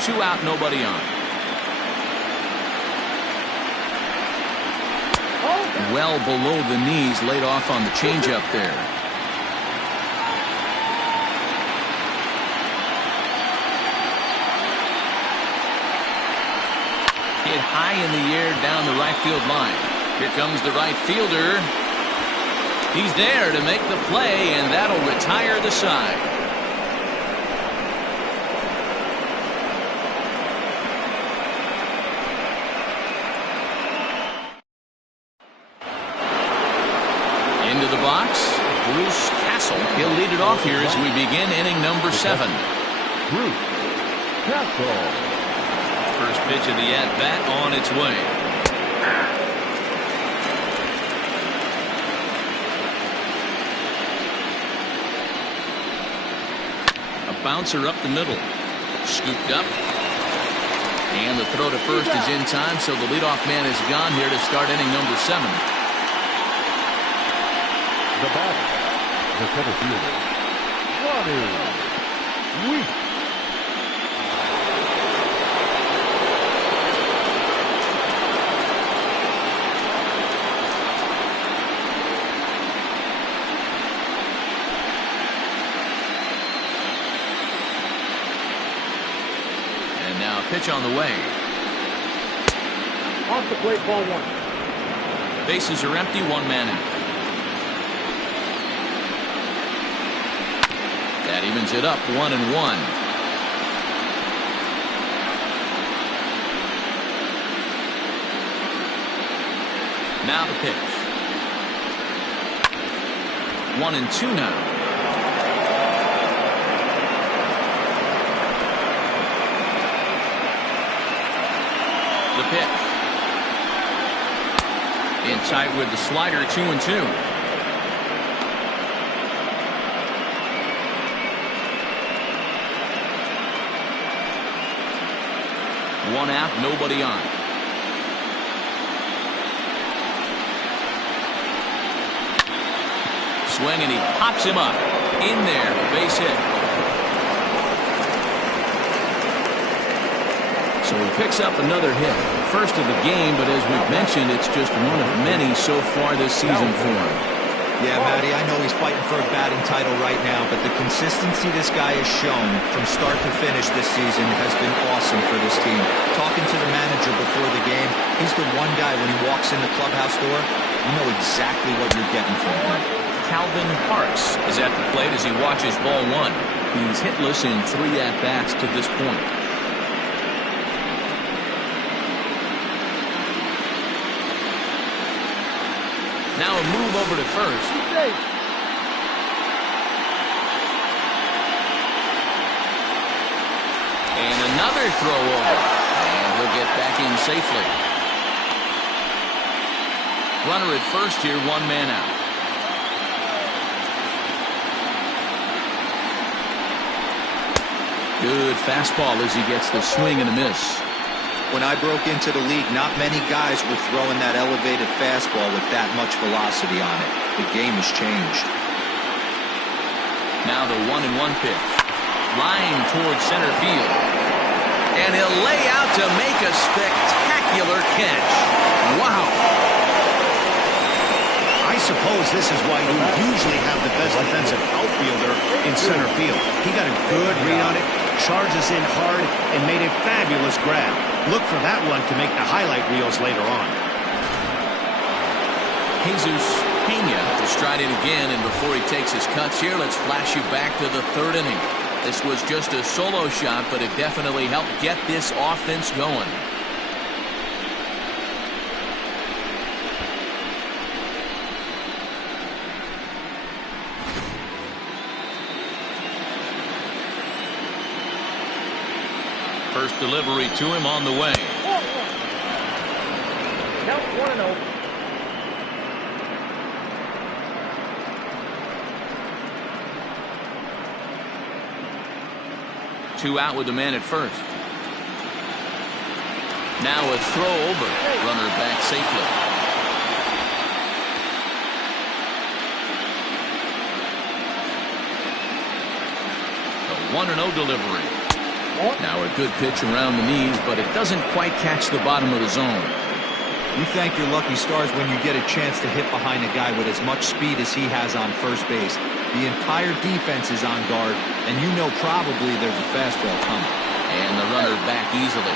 2 out, nobody on. Well below the knees, laid off on the changeup there. Hit high in the air down the right field line. Here comes the right fielder. He's there to make the play, and that'll retire the side. Into the box, Bruce Castle. He'll lead it off here as we begin inning number 7. Bruce Castle. First pitch of the at-bat on its way. A bouncer up the middle. Scooped up. And the throw to first is in time, so the leadoff man is gone here to start inning number 7. The batter, the center fielder, Ronnie Weeks. Pitch on the way. Off the plate, ball 1. Bases are empty, 1 man out. That evens it up, 1-1. Now the pitch. 1-2 now. The pitch. In tight with the slider, 2-2. One out, nobody on. Swing, and he pops him up. In there, base hit. So he picks up another hit. First of the game, but as we've mentioned, it's just one of many so far this season for him. Yeah, Matty, I know he's fighting for a batting title right now, but the consistency this guy has shown from start to finish this season has been awesome for this team. Talking to the manager before the game, he's the one guy when he walks in the clubhouse door, you know exactly what you're getting from him. Calvin Parks is at the plate as he watches ball one. He's hitless in 3 at-bats to this point. Now a move over to first. And another throw over. And he'll get back in safely. Runner at first here, 1 man out. Good fastball as he gets the swing and a miss. When I broke into the league, not many guys were throwing that elevated fastball with that much velocity on it. The game has changed. Now the 1-1 pitch. Line towards center field. And he'll lay out to make a spectacular catch. Wow. I suppose this is why you usually have the best defensive outfielder in center field. He got a good read on it, charges in hard, and made a fabulous grab. Look for that one to make the highlight reels later on. Jesus Pena to stride in again, and before he takes his cuts here, let's flash you back to the 3rd inning. This was just a solo shot, but it definitely helped get this offense going. First delivery to him on the way. Count 1-0. Two out with the man at first. Now a throw over. Runner back safely. A 1-0 delivery. Now a good pitch around the knees, but it doesn't quite catch the bottom of the zone. You thank your lucky stars when you get a chance to hit behind a guy with as much speed as he has on first base. The entire defense is on guard, and you know probably there's a fastball coming. And the runner back easily.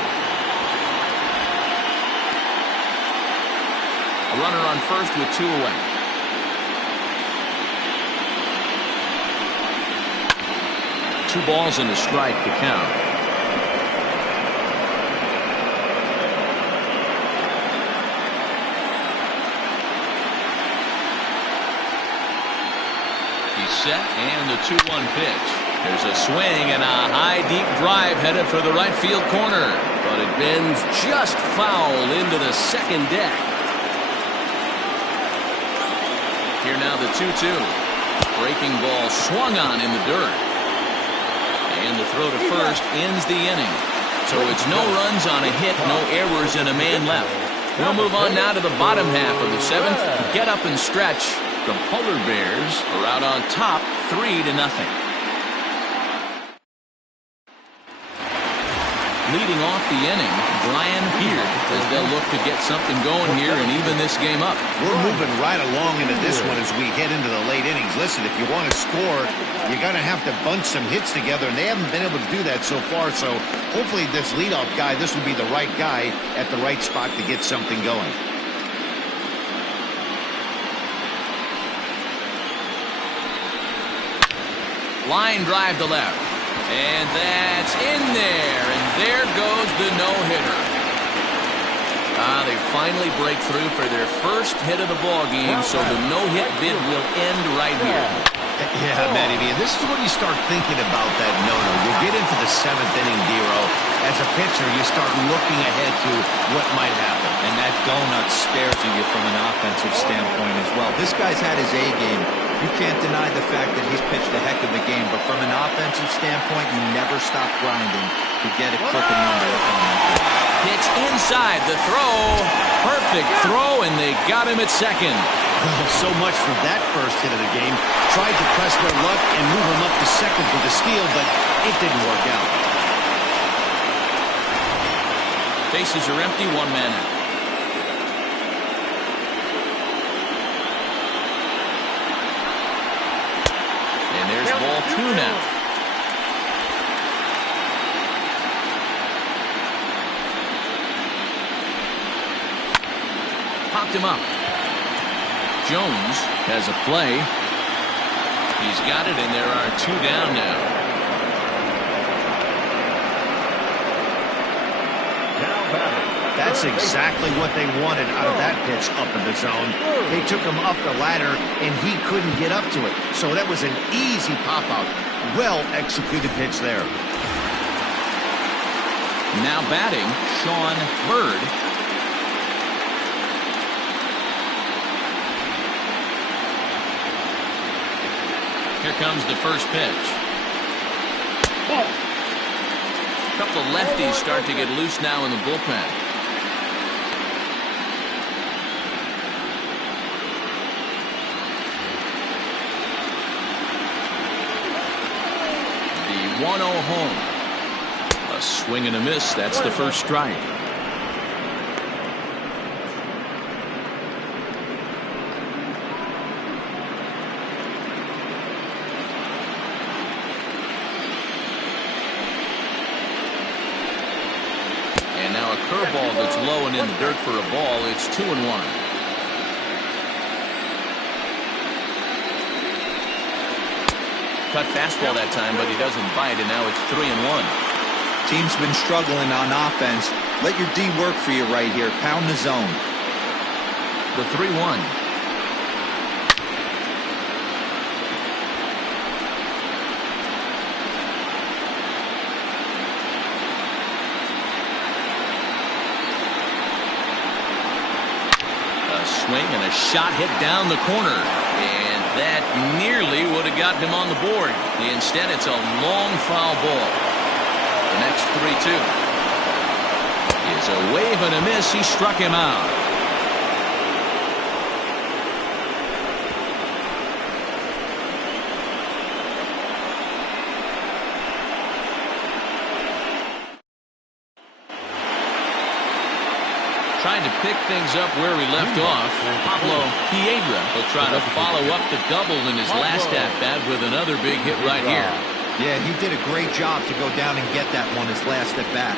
A runner on first with 2 away. Two balls and a strike to count. Set and the 2-1 pitch. There's a swing and a high deep drive headed for the right field corner, but it bends just foul into the second deck. Here now the 2-2. Breaking ball swung on in the dirt, and the throw to first ends the inning. So it's no runs on a hit, no errors, and a man left. We'll move on now to the bottom half of the 7th. Get up and stretch. The Polar Bears are out on top 3-0. Leading off the inning, Brian Beard, as they'll look to get something going here and even this game up. We're moving right along into this one as we head into the late innings. Listen, if you want to score, you're going to have to bunch some hits together, and they haven't been able to do that so far. So hopefully this leadoff guy, this will be the right guy at the right spot to get something going. Line drive to left. And that's in there. And there goes the no-hitter. They finally break through for their first hit of the ball game, so the no-hit bid will end right here. Yeah, Matty, this is when you start thinking about that no-no. You get into the 7th inning, Dero. As a pitcher, you start looking ahead to what might happen. And that donut stares at you from an offensive standpoint as well. This guy's had his A game. You can't deny the fact that he's pitched a heck of a game, but from an offensive standpoint, you never stop grinding to get a crooked number up on that. Pitch inside the throw. Perfect throw, and they got him at second. So much for that first hit of the game. Tried to press their luck and move him up to second for the steal, but it didn't work out. Bases are empty, one man out. And there's ball two now. Popped him up. Jones has a play. He's got it, and there are two down now. That's exactly what they wanted out of that pitch up in the zone. They took him up the ladder, and he couldn't get up to it. So that was an easy pop-out. Well-executed pitch there. Now batting, Sean Bird. Here comes the first pitch. A couple of lefties start to get loose now in the bullpen. The 1-0 home. A swing and a miss. That's the first strike. Curveball that's low and in the dirt for a ball. It's 2-1. Cut fastball that time, but he doesn't bite, and now it's 3-1. Team's been struggling on offense. Let your D work for you right here. Pound the zone. The 3-1. Swing and a shot hit down the corner, and that nearly would have gotten him on the board. Instead, it's a long foul ball. The next 3-2 is a wave and a miss. He struck him out. Trying to pick things up where we left off. Pablo Piedra will try to follow up the double in his last at-bat with another big hit right here. Yeah, he did a great job to go down and get that one his last at-bat.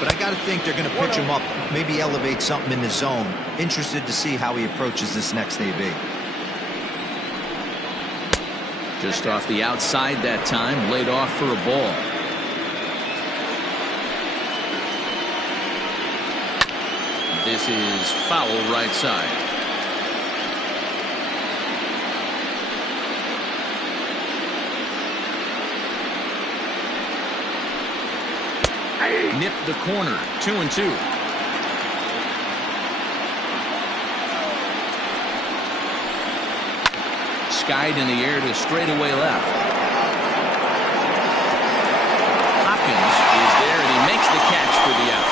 But I got to think they're going to pitch him up, maybe elevate something in the zone. Interested to see how he approaches this next AB. Just off the outside that time, laid off for a ball. This is foul right side. Nipped the corner. 2-2. Skied in the air to straightaway left. Hopkins is there, and he makes the catch for the out.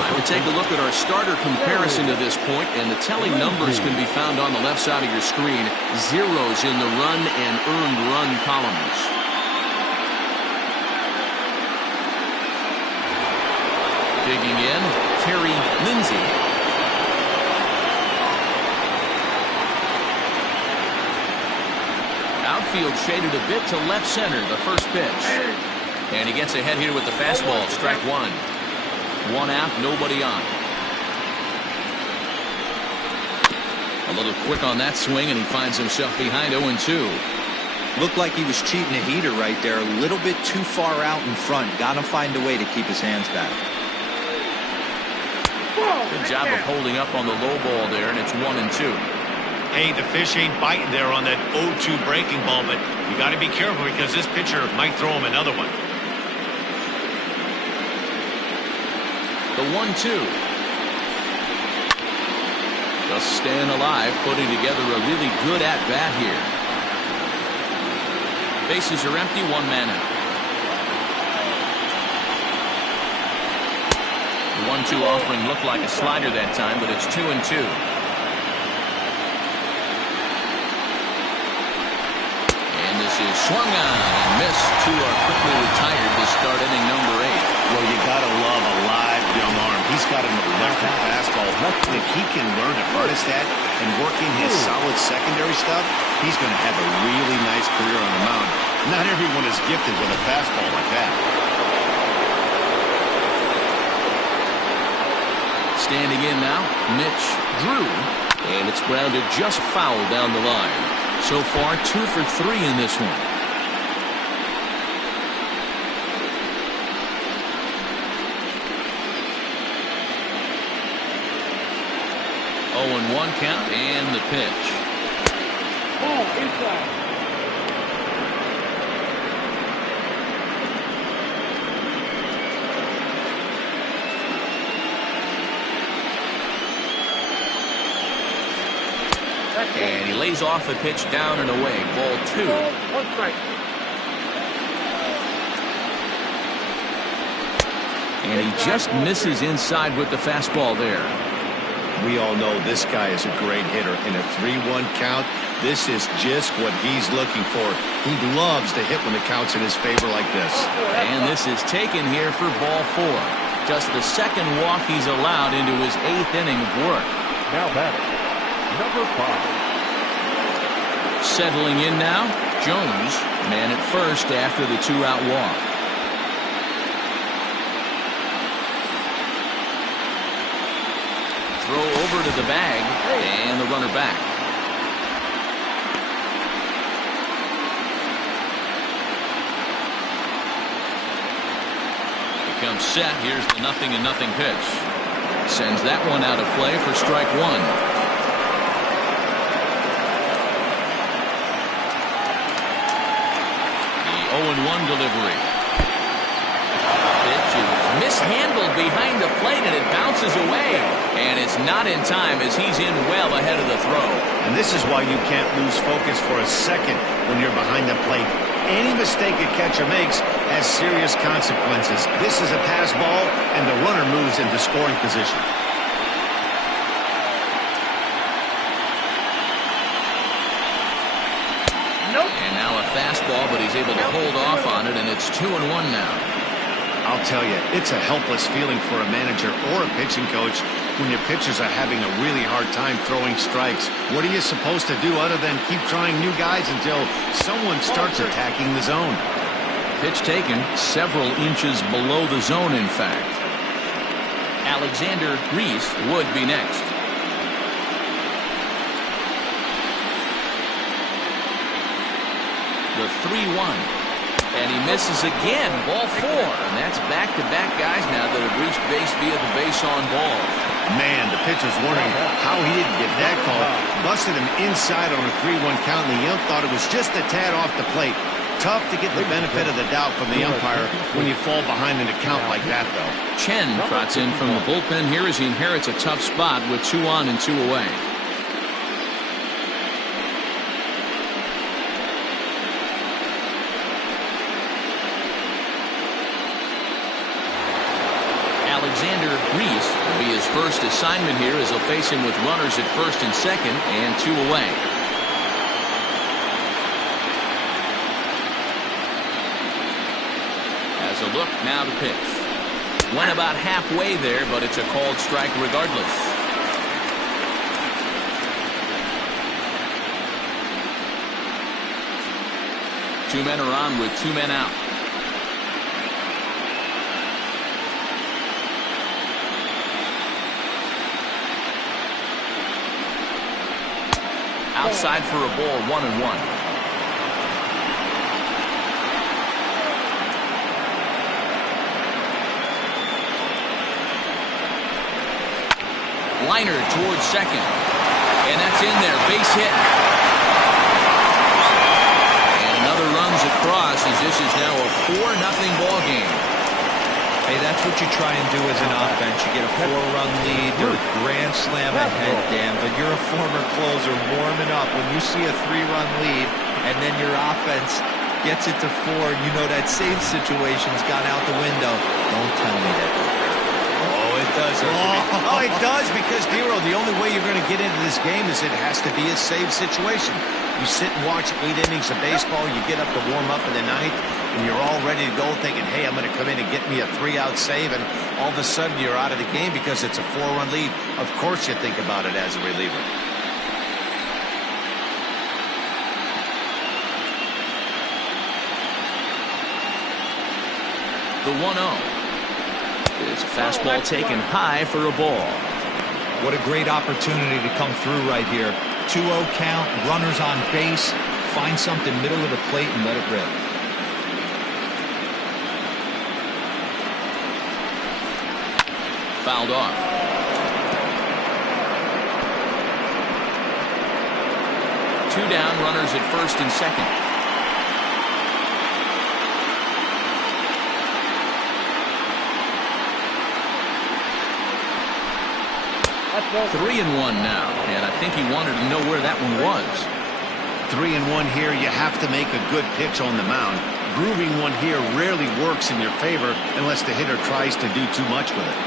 Time to take a look at our starter comparison to this point, and the telling numbers can be found on the left side of your screen. Zeros in the run and earned run columns. Digging in, Terry Lindsay. Outfield shaded a bit to left center, the first pitch. And he gets ahead here with the fastball, strike one. One out, nobody on. A little quick on that swing, and he finds himself behind 0-2. Looked like he was cheating a heater right there. A little bit too far out in front. Got to find a way to keep his hands back. Good job of holding up on the low ball there, and it's 1-2. Hey, the fish ain't biting there on that 0-2 breaking ball, but you got to be careful because this pitcher might throw him another one. The 1-2. Just staying alive, putting together a really good at-bat here. Bases are empty, one man out. The 1-2 offering looked like a slider that time, but it's 2-2. And this is swung on and missed. Two are quickly retired to start inning number 8. Well, you got to love a live young arm. He's got an electric fastball. And if he can learn to harness that and work in his solid secondary stuff, he's going to have a really nice career on the mound. Not everyone is gifted with a fastball like that. Standing in now, Mitch Drew, and it's grounded just foul down the line. So far, 2 for 3 in this one. 0-1 count, and the pitch. Ball inside. And he lays off the pitch down and away. Ball 2. One strike. And he just misses inside with the fastball there. We all know this guy is a great hitter. In a 3-1 count, this is just what he's looking for. He loves to hit when the count's in his favor like this. And this is taken here for ball 4. Just the second walk he's allowed into his 8th inning of work. Now batting, number 5. Settling in now, Jones, man at first after the 2-out walk. Throw over to the bag, and the runner back. Becomes set. Here's the 0-0 pitch. Sends that one out of play for strike 1. The 0-1 delivery. Pitch is mishandled behind the plate, and it bounces away. And it's not in time as he's in well ahead of the throw. And this is why you can't lose focus for a second when you're behind the plate. Any mistake a catcher makes has serious consequences. This is a pass ball, and the runner moves into scoring position. And now a fastball, but he's able to hold off on it, and it's 2-1 now. I'll tell you, it's a helpless feeling for a manager or a pitching coach when your pitchers are having a really hard time throwing strikes. What are you supposed to do other than keep trying new guys until someone starts attacking the zone? Pitch taken several inches below the zone, in fact. Alexander Reese would be next. The 3-1. And he misses again. Ball 4. And that's back-to-back guys now that have reached base via the base on ball. Man, the pitcher's wondering how he didn't get that call. Busted him inside on a 3-1 count, and the ump thought it was just a tad off the plate. Tough to get the benefit of the doubt from the umpire when you fall behind in a count like that, though. Chen trots in from the bullpen here as he inherits a tough spot with 2 on and 2 away. Alexander Reese will be his first assignment here as he'll face him with runners at first and second and 2 away. Has a look now to pitch. Went about halfway there, but it's a called strike regardless. Two men are on with 2 men out. Outside for a ball, 1-1. Liner towards second. And that's in there. Base hit. And another runs across as this is now a 4-0 ball game. Hey, that's what you try and do as an offense. You get a 4-run lead, or a grand slam ahead, Dan, but you're a former closer warming up. When you see a 3-run lead and then your offense Gets it to 4. You know that save situation's gone out the window. Don't tell me that. Oh, it does. Oh, it does, because, Dero, the only way you're going to get into this game is it has to be a save situation. You sit and watch 8 innings of baseball, you get up to warm up in the 9th, and you're all ready to go thinking, hey, I'm going to come in and get me a 3-out save, and all of a sudden you're out of the game because it's a 4-run lead. Of course you think about it as a reliever. The 1-0. It's a fastball taken high for a ball. What a great opportunity to come through right here. 2-0 count, runners on base. Find something middle of the plate and let it rip. Fouled off. Two down, runners at first and second. 3-1 now, and I think he wanted to know where that one was. 3-1 here. You have to make a good pitch on the mound. Grooving one here rarely works in your favor unless the hitter tries to do too much with it.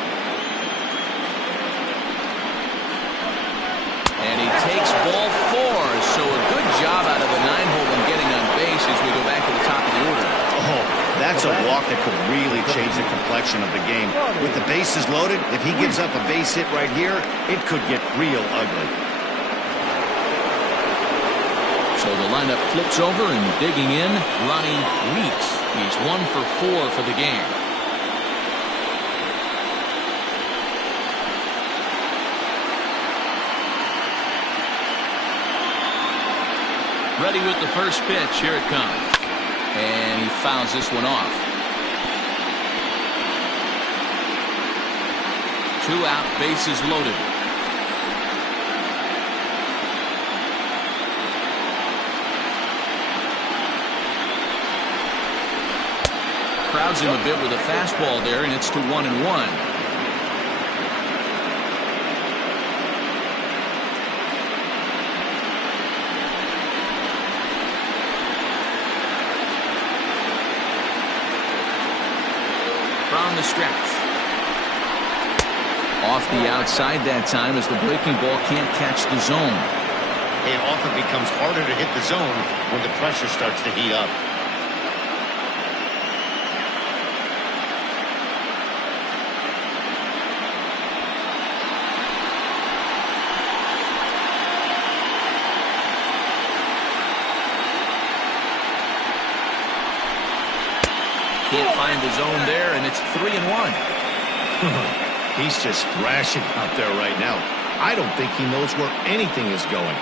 And he takes ball 4, so a good job out of the 9-hole in getting on base as we go back to the top of the order. Oh, that's a walk that could really change the complexion of the game. With the bases loaded, if he gives up a base hit right here, it could get real ugly. So the lineup flips over, and digging in, Ronnie Weeks. He's 1 for 4 for the game. Ready with the first pitch. Here it comes. And he fouls this one off. 2 out, bases loaded. Crowds him a bit with a fastball there, and it's to 1-1. From the stretch. Off the outside that time as the breaking ball can't catch the zone. It often becomes harder to hit the zone when the pressure starts to heat up. Can't find the zone there, and it's 3-1. He's just thrashing out there right now. I don't think he knows where anything is going.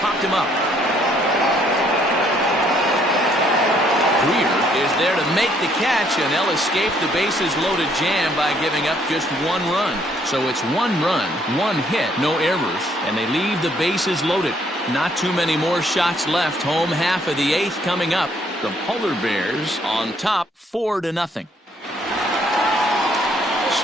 Popped him up. Is there to make the catch, and they'll escape the bases-loaded jam by giving up just 1 run. So it's 1 run, 1 hit, no errors, and they leave the bases loaded. Not too many more shots left. Home half of the 8th coming up. The Polar Bears on top, 4-0.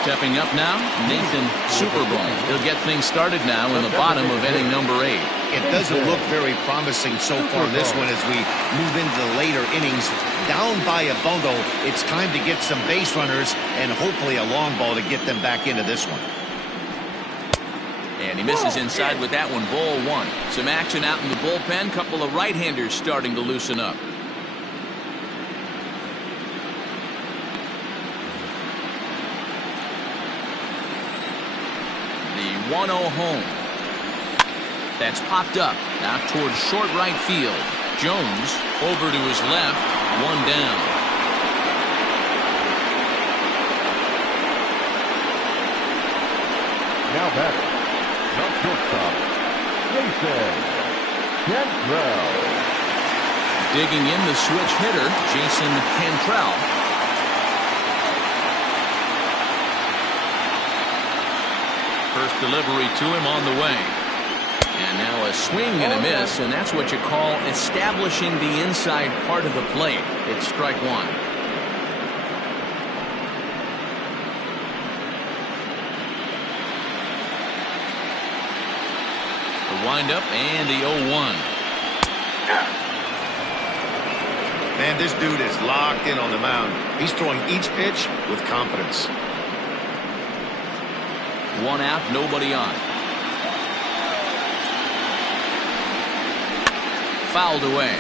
Stepping up now, Nathan Superbone. He'll get things started now in the bottom of inning number 8. It doesn't look very promising so far in this one as we move into the later innings. Down by a bundle, it's time to get some base runners and hopefully a long ball to get them back into this one. And he misses inside with that one, ball 1. Some action out in the bullpen. Couple of right-handers starting to loosen up. The 1-0 home. That's popped up out towards short right field. Jones over to his left, 1 down. Now back, the shortstop, Jason Cantrell. Digging in, the switch hitter, Jason Cantrell. First delivery to him on the way. And now a A swing and a miss, and that's what you call establishing the inside part of the plate. It's strike one. The windup and the 0-1. Man, this dude is locked in on the mound. He's throwing each pitch with confidence. One out, nobody on. Fouled away.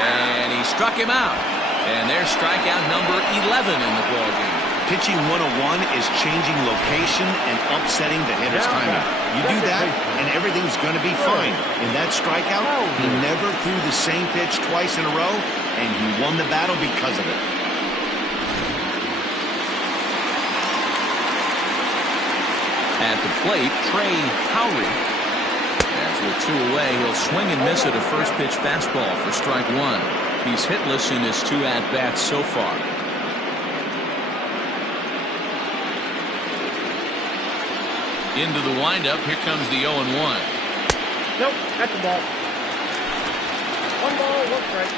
And he struck him out. And there's strikeout number 11 in the ballgame. Pitching 101 is changing location and upsetting the hitter's timing. You do that, and everything's going to be fine. In that strikeout, he never threw the same pitch twice in a row, and he won the battle because of it. At the plate, Trey Howry. As with two away, he'll swing and miss at a first pitch fastball for strike one. He's hitless in his two at-bats so far. Into the windup. Here comes the 0-1. Nope, that's the ball. One ball, one strike.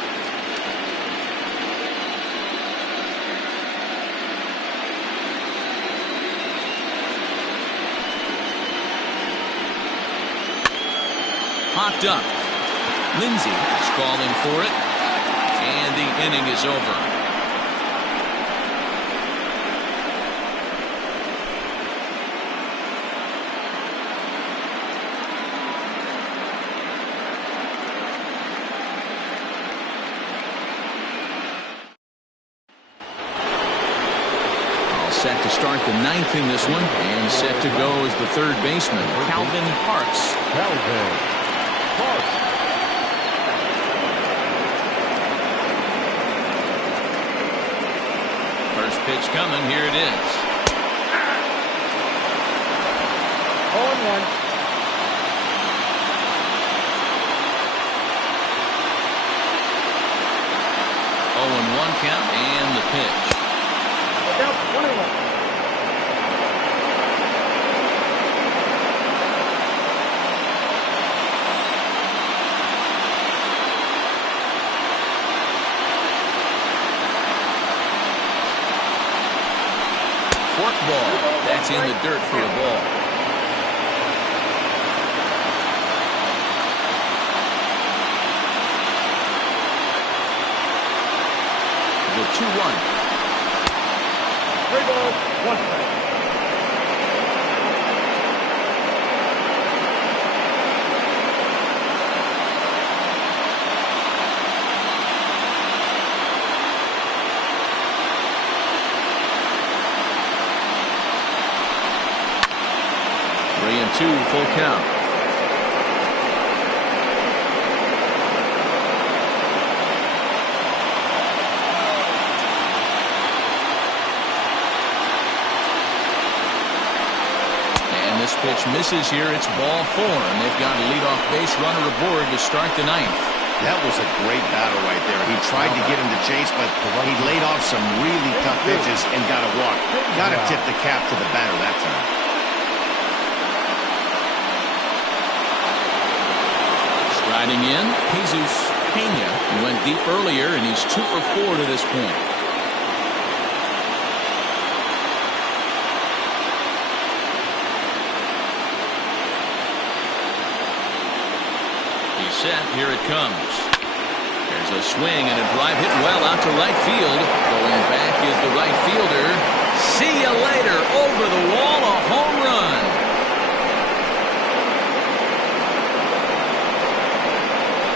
Popped up. Lindsey is calling for it. And the inning is over. Set to start the ninth in this one, and set to go as the third baseman, Calvin Parks. First pitch coming, here it is. 0-1. 0-1 count, and the pitch. Look out, 1-1. Ball. That's in the dirt for a ball. The 2-1. 3 balls, 1 strike. Two, full count. And this pitch misses here. It's ball 4, and they've got a leadoff base runner aboard to start the ninth. That was a great battle right there. He tried to get him to chase, but he laid off some really tough pitches and got a walk. Got to tip the cap to the batter that time. Riding in, Jesus Pena. He went deep earlier, and he's 2 for 4 to this point. He's set. Here it comes. There's a swing and a drive hit well out to right field. Going back is the right fielder. See you later. Over the wall, a home run.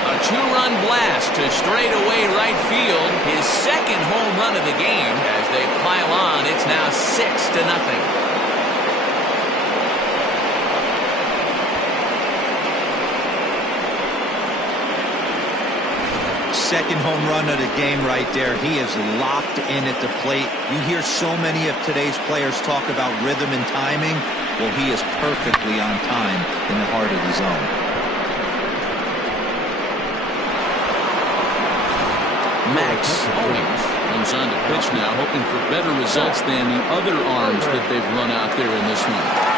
A 2-run blast to straightaway right field. His second home run of the game. As they pile on, it's now 6-0. Second home run of the game right there. He is locked in at the plate. You hear so many of today's players talk about rhythm and timing. Well, he is perfectly on time in the heart of the zone. Max Owings comes on to pitch now, hoping for better results than the other arms that they've run out there in this one.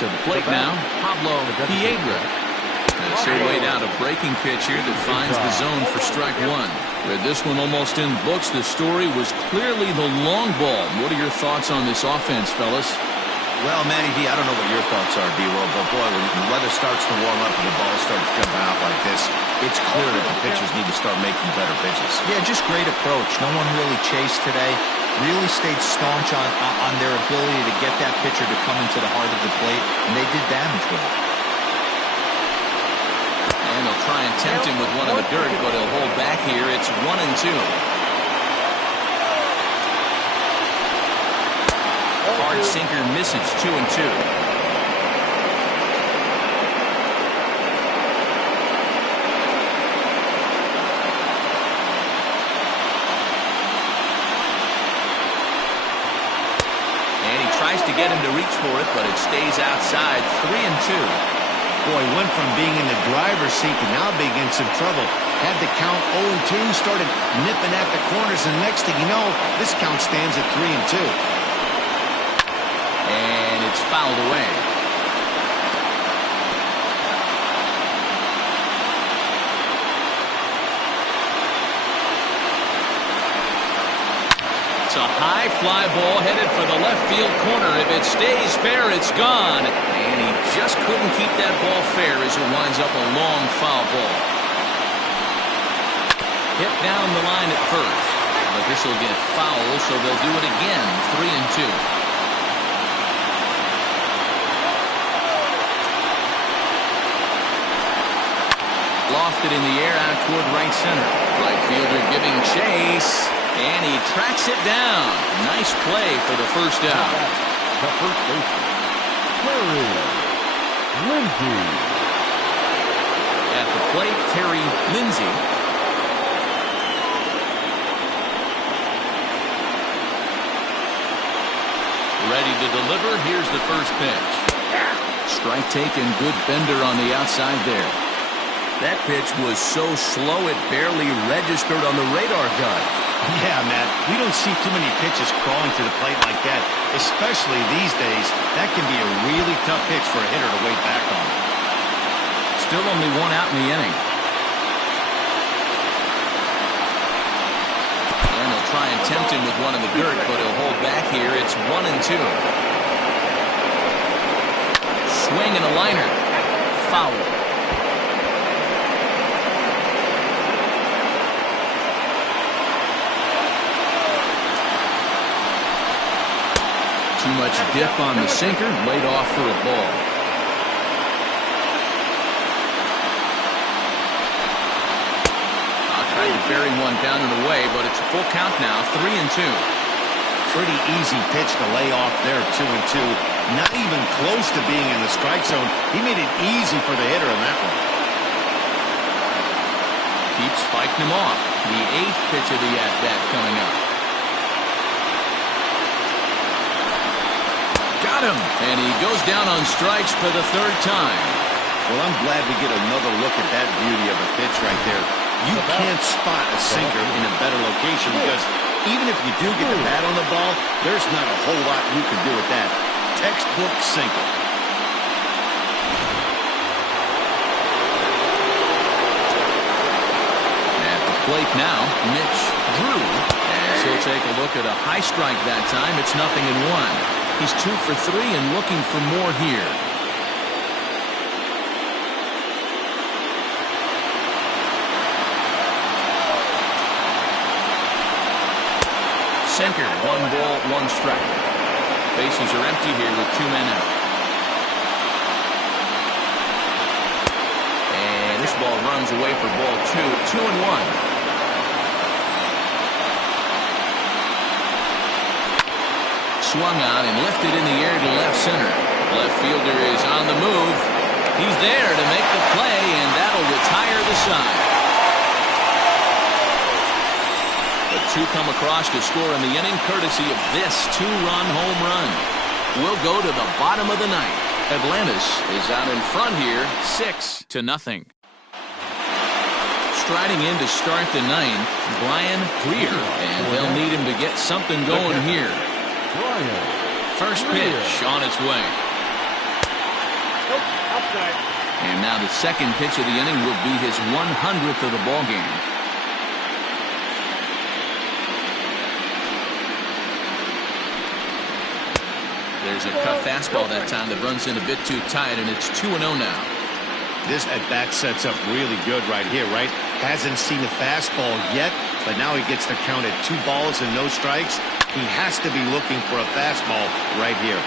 To the plate now, Pablo Piedra. As he'll wait out a breaking pitch here that finds the zone for strike one. With this one almost in books, the story was clearly the long ball. What are your thoughts on this offense, fellas? Well, Matty D, I don't know what your thoughts are, D-Roll, but boy, when the weather starts to warm up and the ball starts jumping out like this, it's clear that the pitchers need to start making better pitches. Yeah, just great approach. No one really chased today. Really stayed staunch on their ability to get that pitcher to come into the heart of the plate, and they did damage with it. And they'll try and tempt him with one in the dirt, but he'll hold back here. It's 1-2. Hard sinker misses, 2-2. Tries to get him to reach for it, but it stays outside. 3-2. Boy, went from being in the driver's seat to now being in some trouble. Had the count 0-2, started nipping at the corners, and next thing you know, this count stands at 3-2. And it's fouled away. It's a high fly ball headed for the left field corner. If it stays fair, it's gone. And he just couldn't keep that ball fair as it winds up a long foul ball. Hit down the line at first. But this will get foul, so they'll do it again. 3-2. Lofted in the air out toward right center. Right fielder giving chase. And he tracks it down. Nice play for the first out. The first baseman, Terry Lindsay. At the plate, Terry Lindsay. Ready to deliver. Here's the first pitch. Strike taken. Good bender on the outside there. That pitch was so slow it barely registered on the radar gun. Yeah, Matt, we don't see too many pitches crawling to the plate like that, especially these days. That can be a really tough pitch for a hitter to wait back on. Still only one out in the inning. And they'll try and tempt him with one in the dirt, but he'll hold back here. It's 1-2. Swing and a liner. Foul. Too much dip on the sinker, laid off for a ball. Tried to bury one down and away, but it's a full count now, 3-2. Pretty easy pitch to lay off there, 2-2. Not even close to being in the strike zone. He made it easy for the hitter in that one. Keeps fighting him off. The 8th pitch of the at-bat coming up. Got him, and he goes down on strikes for the 3rd time. Well, I'm glad we get another look at that beauty of a pitch right there. You can't spot a sinker in a better location because even if you do get the bat on the ball, there's not a whole lot you can do with that. Textbook sinker. At the plate now, Mitch Drew. As he'll take a look at a high strike that time, it's 0-1. He's 2 for 3 and looking for more here. Sinker, 1 ball, 1 strike. Bases are empty here with 2 men out. And this ball runs away for ball 2, 2-1. Swung on and lifted in the air to left center. Left fielder is on the move. He's there to make the play, and that'll retire the side. A two come across to score in the inning, courtesy of this two-run home run. We'll go to the bottom of the ninth. Atlantis is out in front here, 6-0. Striding in to start the ninth, Brian Greer, and they'll need him to get something going here. First pitch on its way. Nope, outside. And now the second pitch of the inning will be his 100th of the ball game. There's a cut fastball that time that runs in a bit too tight, and it's 2-0 now. This at-bat sets up really good right here, right? Hasn't seen a fastball yet, but now he gets to count at 2 balls and no strikes. He has to be looking for a fastball right here.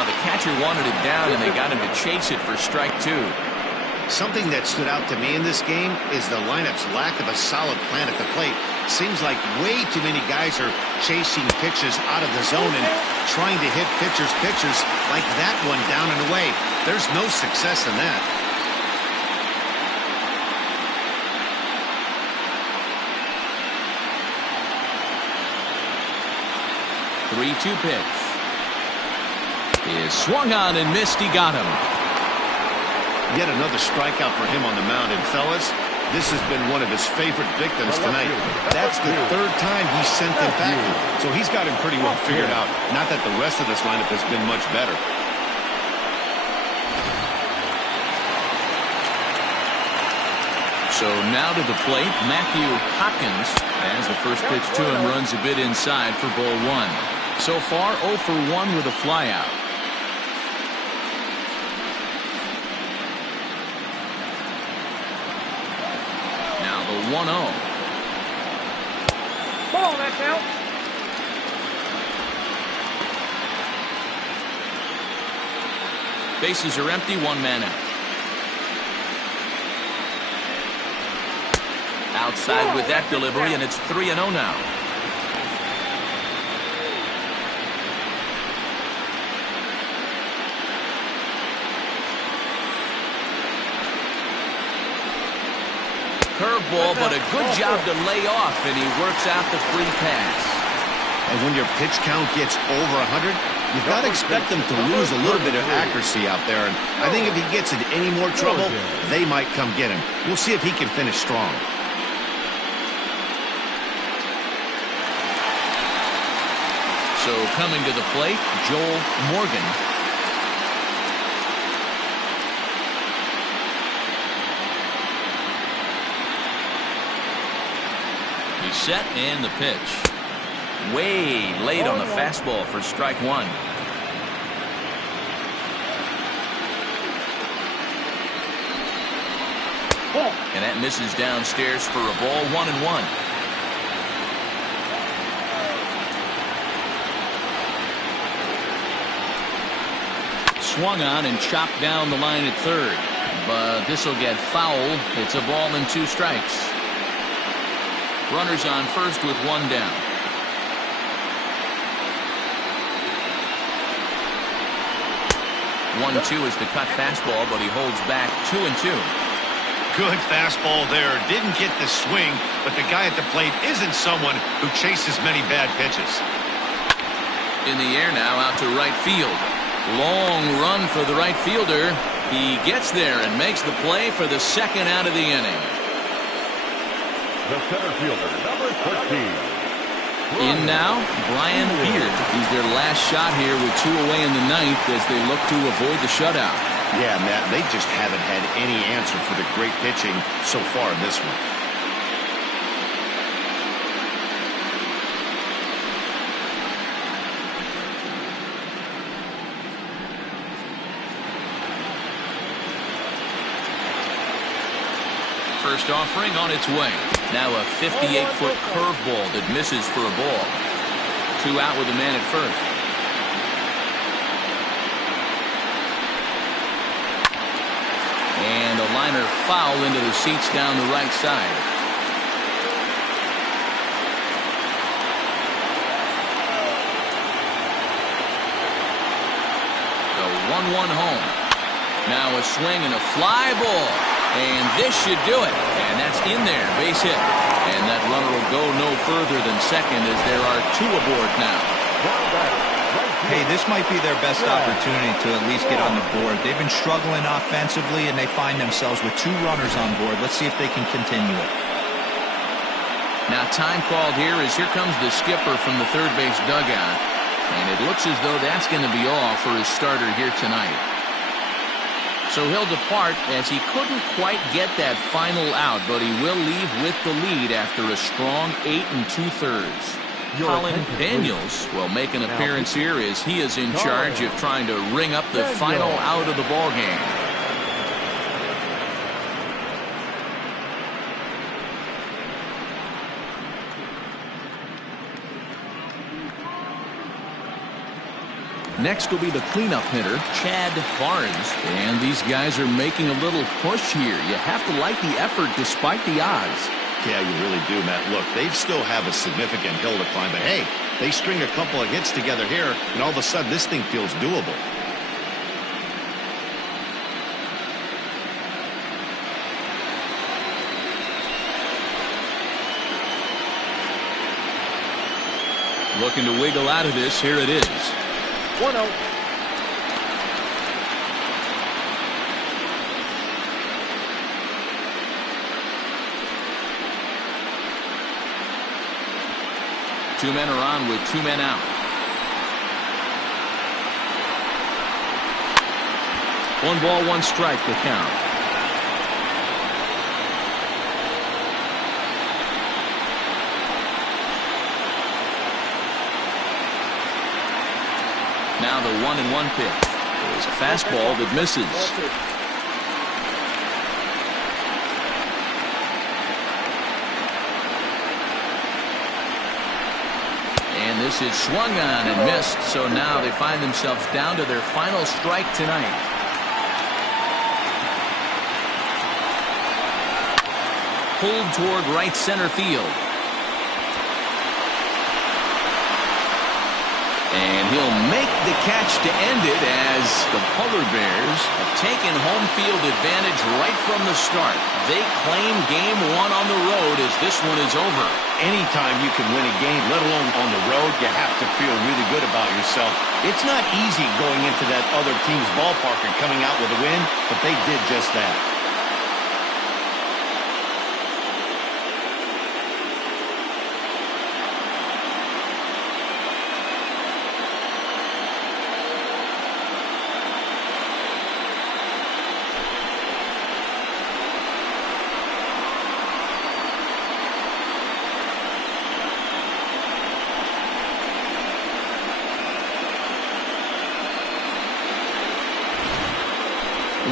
The catcher wanted it down, and they got him to chase it for strike 2. Something that stood out to me in this game is the lineup's lack of a solid plan at the plate. Seems like way too many guys are chasing pitches out of the zone and trying to hit pitchers like that one down and away. There's no success in that. Three-two pitch is swung on and missed. He got him. Yet another strikeout for him on the mound. And fellas, this has been one of his favorite victims tonight. That's the 3rd time he sent him packing. So he's got him pretty well figured out. Not that the rest of this lineup has been much better. So now to the plate, Matthew Hopkins, as the first pitch to him runs a bit inside for ball 1. So far 0 for 1 with a flyout. Now the 1-0. Ball, that's out. Bases are empty, 1 man out. Outside with that delivery, and it's 3-0 now. Curveball, but a good job to lay off, and he works out the free pass. And when your pitch count gets over 100, you've got to expect them to lose a little bit of accuracy out there. And I think if he gets in any more trouble, they might come get him. We'll see if he can finish strong. So coming to the plate, Joel Morgan. He's set, and the pitch. Way late on the fastball for strike 1. And that misses downstairs for a ball, 1-1. Swung on and chopped down the line at third. But this will get foul. It's a ball and 2 strikes. Runners on first with 1 down. 1-2 is the cut fastball, but he holds back 2-2. Good fastball there. Didn't get the swing, but the guy at the plate isn't someone who chases many bad pitches. In the air now, out to right field. Long run for the right fielder. He gets there and makes the play for the 2nd out of the inning. The center fielder, number 13. In now, Brian Beard. He's their last shot here with 2 away in the 9th as they look to avoid the shutout. Yeah, Matt, they just haven't had any answer for the great pitching so far in this one. First offering on its way. Now a 58-foot curveball that misses for a ball. 2 out with a man at first. And a liner foul into the seats down the right side. The 1-1 home. Now a swing and a fly ball. And this should do it. And that's in there, base hit. And that runner will go no further than second as there are 2 aboard now. Hey, this might be their best opportunity to at least get on the board. They've been struggling offensively, and they find themselves with 2 runners on board. Let's see if they can continue it. Now time called here as here comes the skipper from the third base dugout. And it looks as though that's going to be all for his starter here tonight. So he'll depart as he couldn't quite get that final out, but he will leave with the lead after a strong 8 2/3. Colin Daniels will make an appearance here as he is in charge of trying to ring up the final out of the ball game. Next will be the cleanup hitter, Chad Barnes. And these guys are making a little push here. You have to like the effort despite the odds. Yeah, you really do, Matt. Look, they still have a significant hill to climb. But, hey, they string a couple of hits together here, and all of a sudden this thing feels doable. Looking to wiggle out of this. Here it is. 1-0. Two men are on with 2 men out. One ball, 1 strike to count. Now the 1-1 pitch is a fastball that misses. And this is swung on and missed, so now they find themselves down to their final strike tonight. Pulled toward right center field. And he'll make the catch to end it as the Polar Bears have taken home field advantage right from the start. They claim game 1 on the road as this one is over. Anytime you can win a game, let alone on the road, you have to feel really good about yourself. It's not easy going into that other team's ballpark and coming out with a win, but they did just that.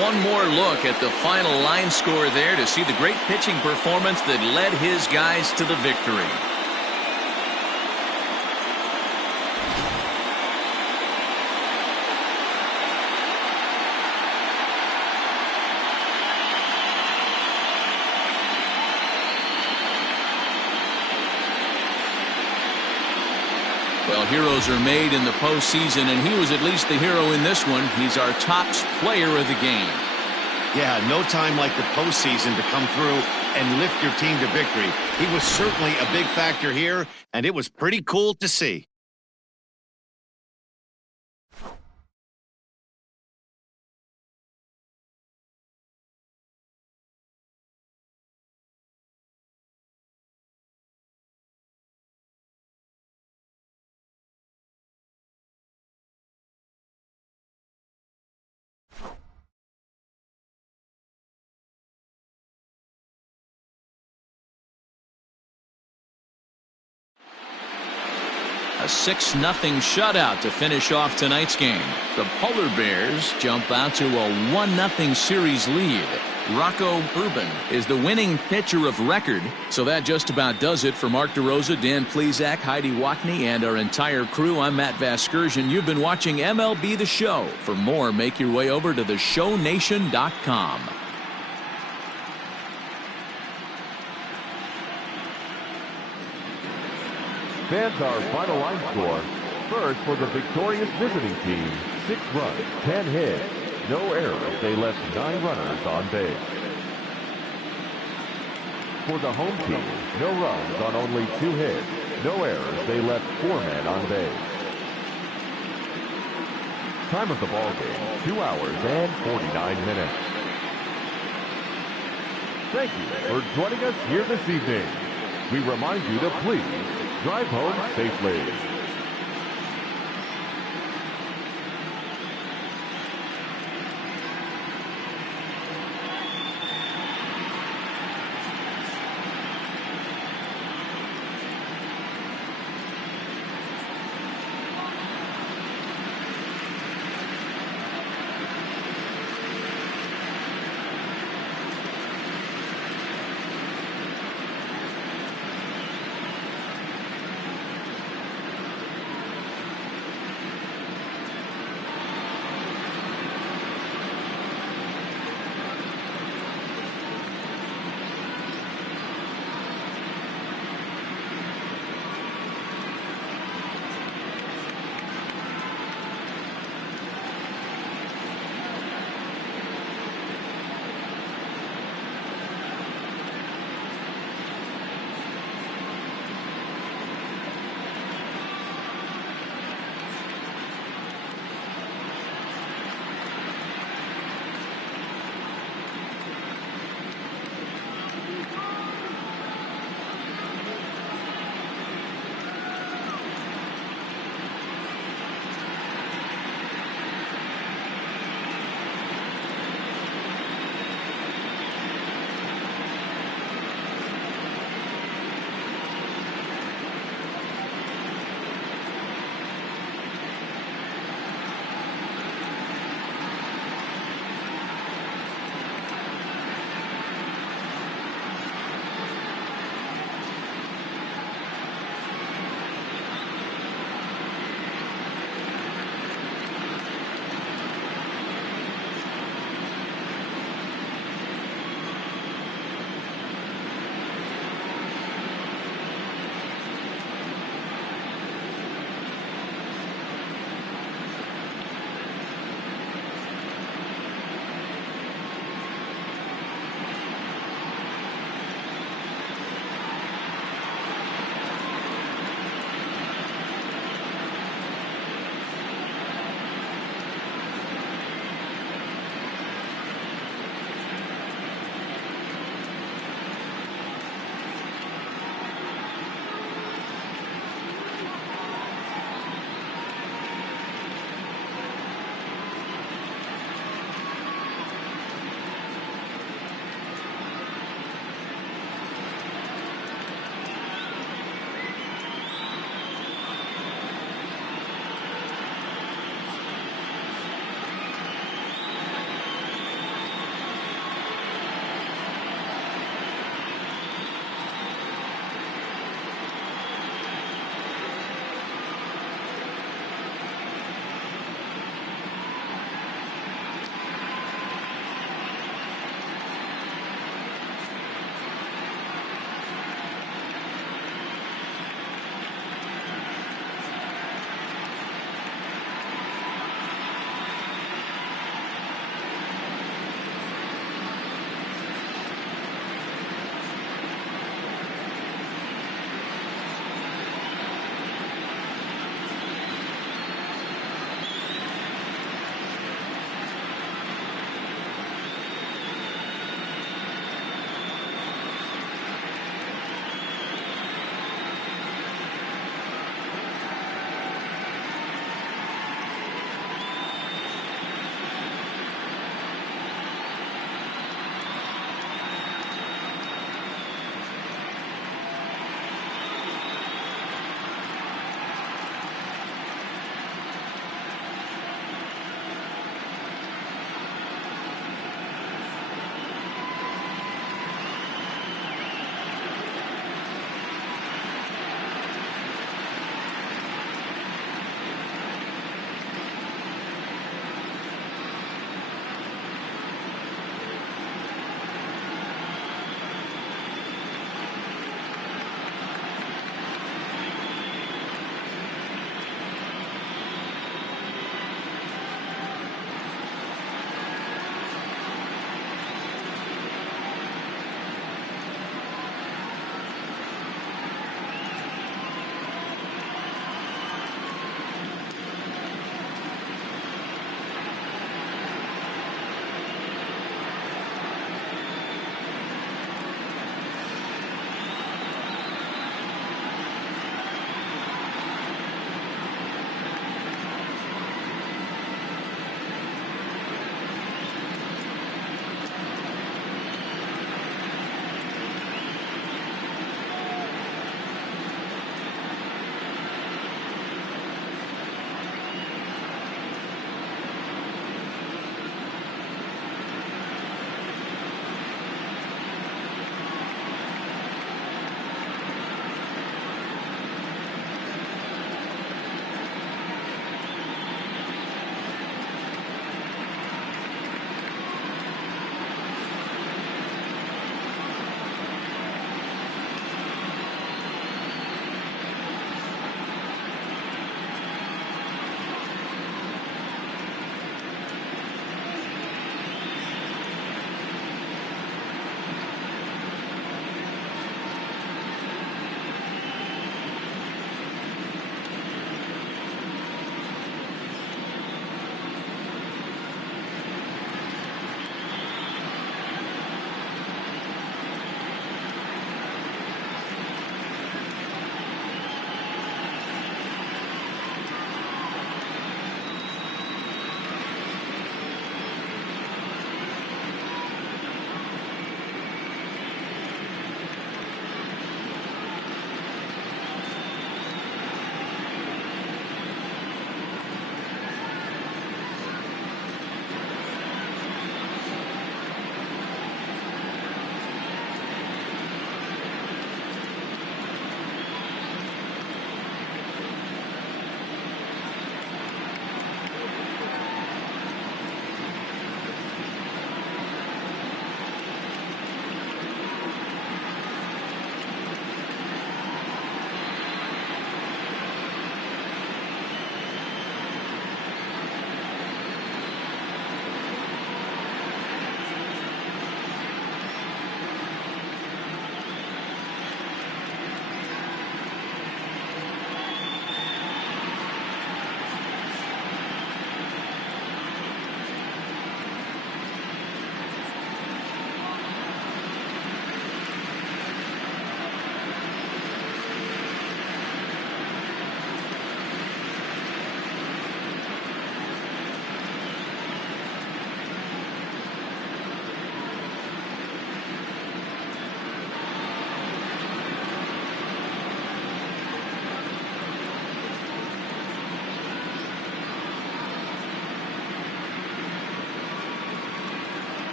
One more look at the final line score there to see the great pitching performance that led his guys to the victory. Well, heroes are made in the postseason, and he was at least the hero in this one. He's our top player of the game. Yeah, no time like the postseason to come through and lift your team to victory. He was certainly a big factor here, and it was pretty cool to see. A 6-0 shutout to finish off tonight's game. The Polar Bears jump out to a 1-0 series lead. Rocco Urban is the winning pitcher of record. So that just about does it for Mark DeRosa, Dan Plesac, Heidi Watney, and our entire crew. I'm Matt Vasgersian. You've been watching MLB The Show. For more, make your way over to theshownation.com. Fans, our final line score. First for the victorious visiting team, 6 runs, 10 hits, no errors. They left 9 runners on base. For the home team, no runs on only 2 hits, no errors. They left 4 men on base. Time of the ball game, 2 hours and 49 minutes. Thank you for joining us here this evening. We remind you to please drive home safely.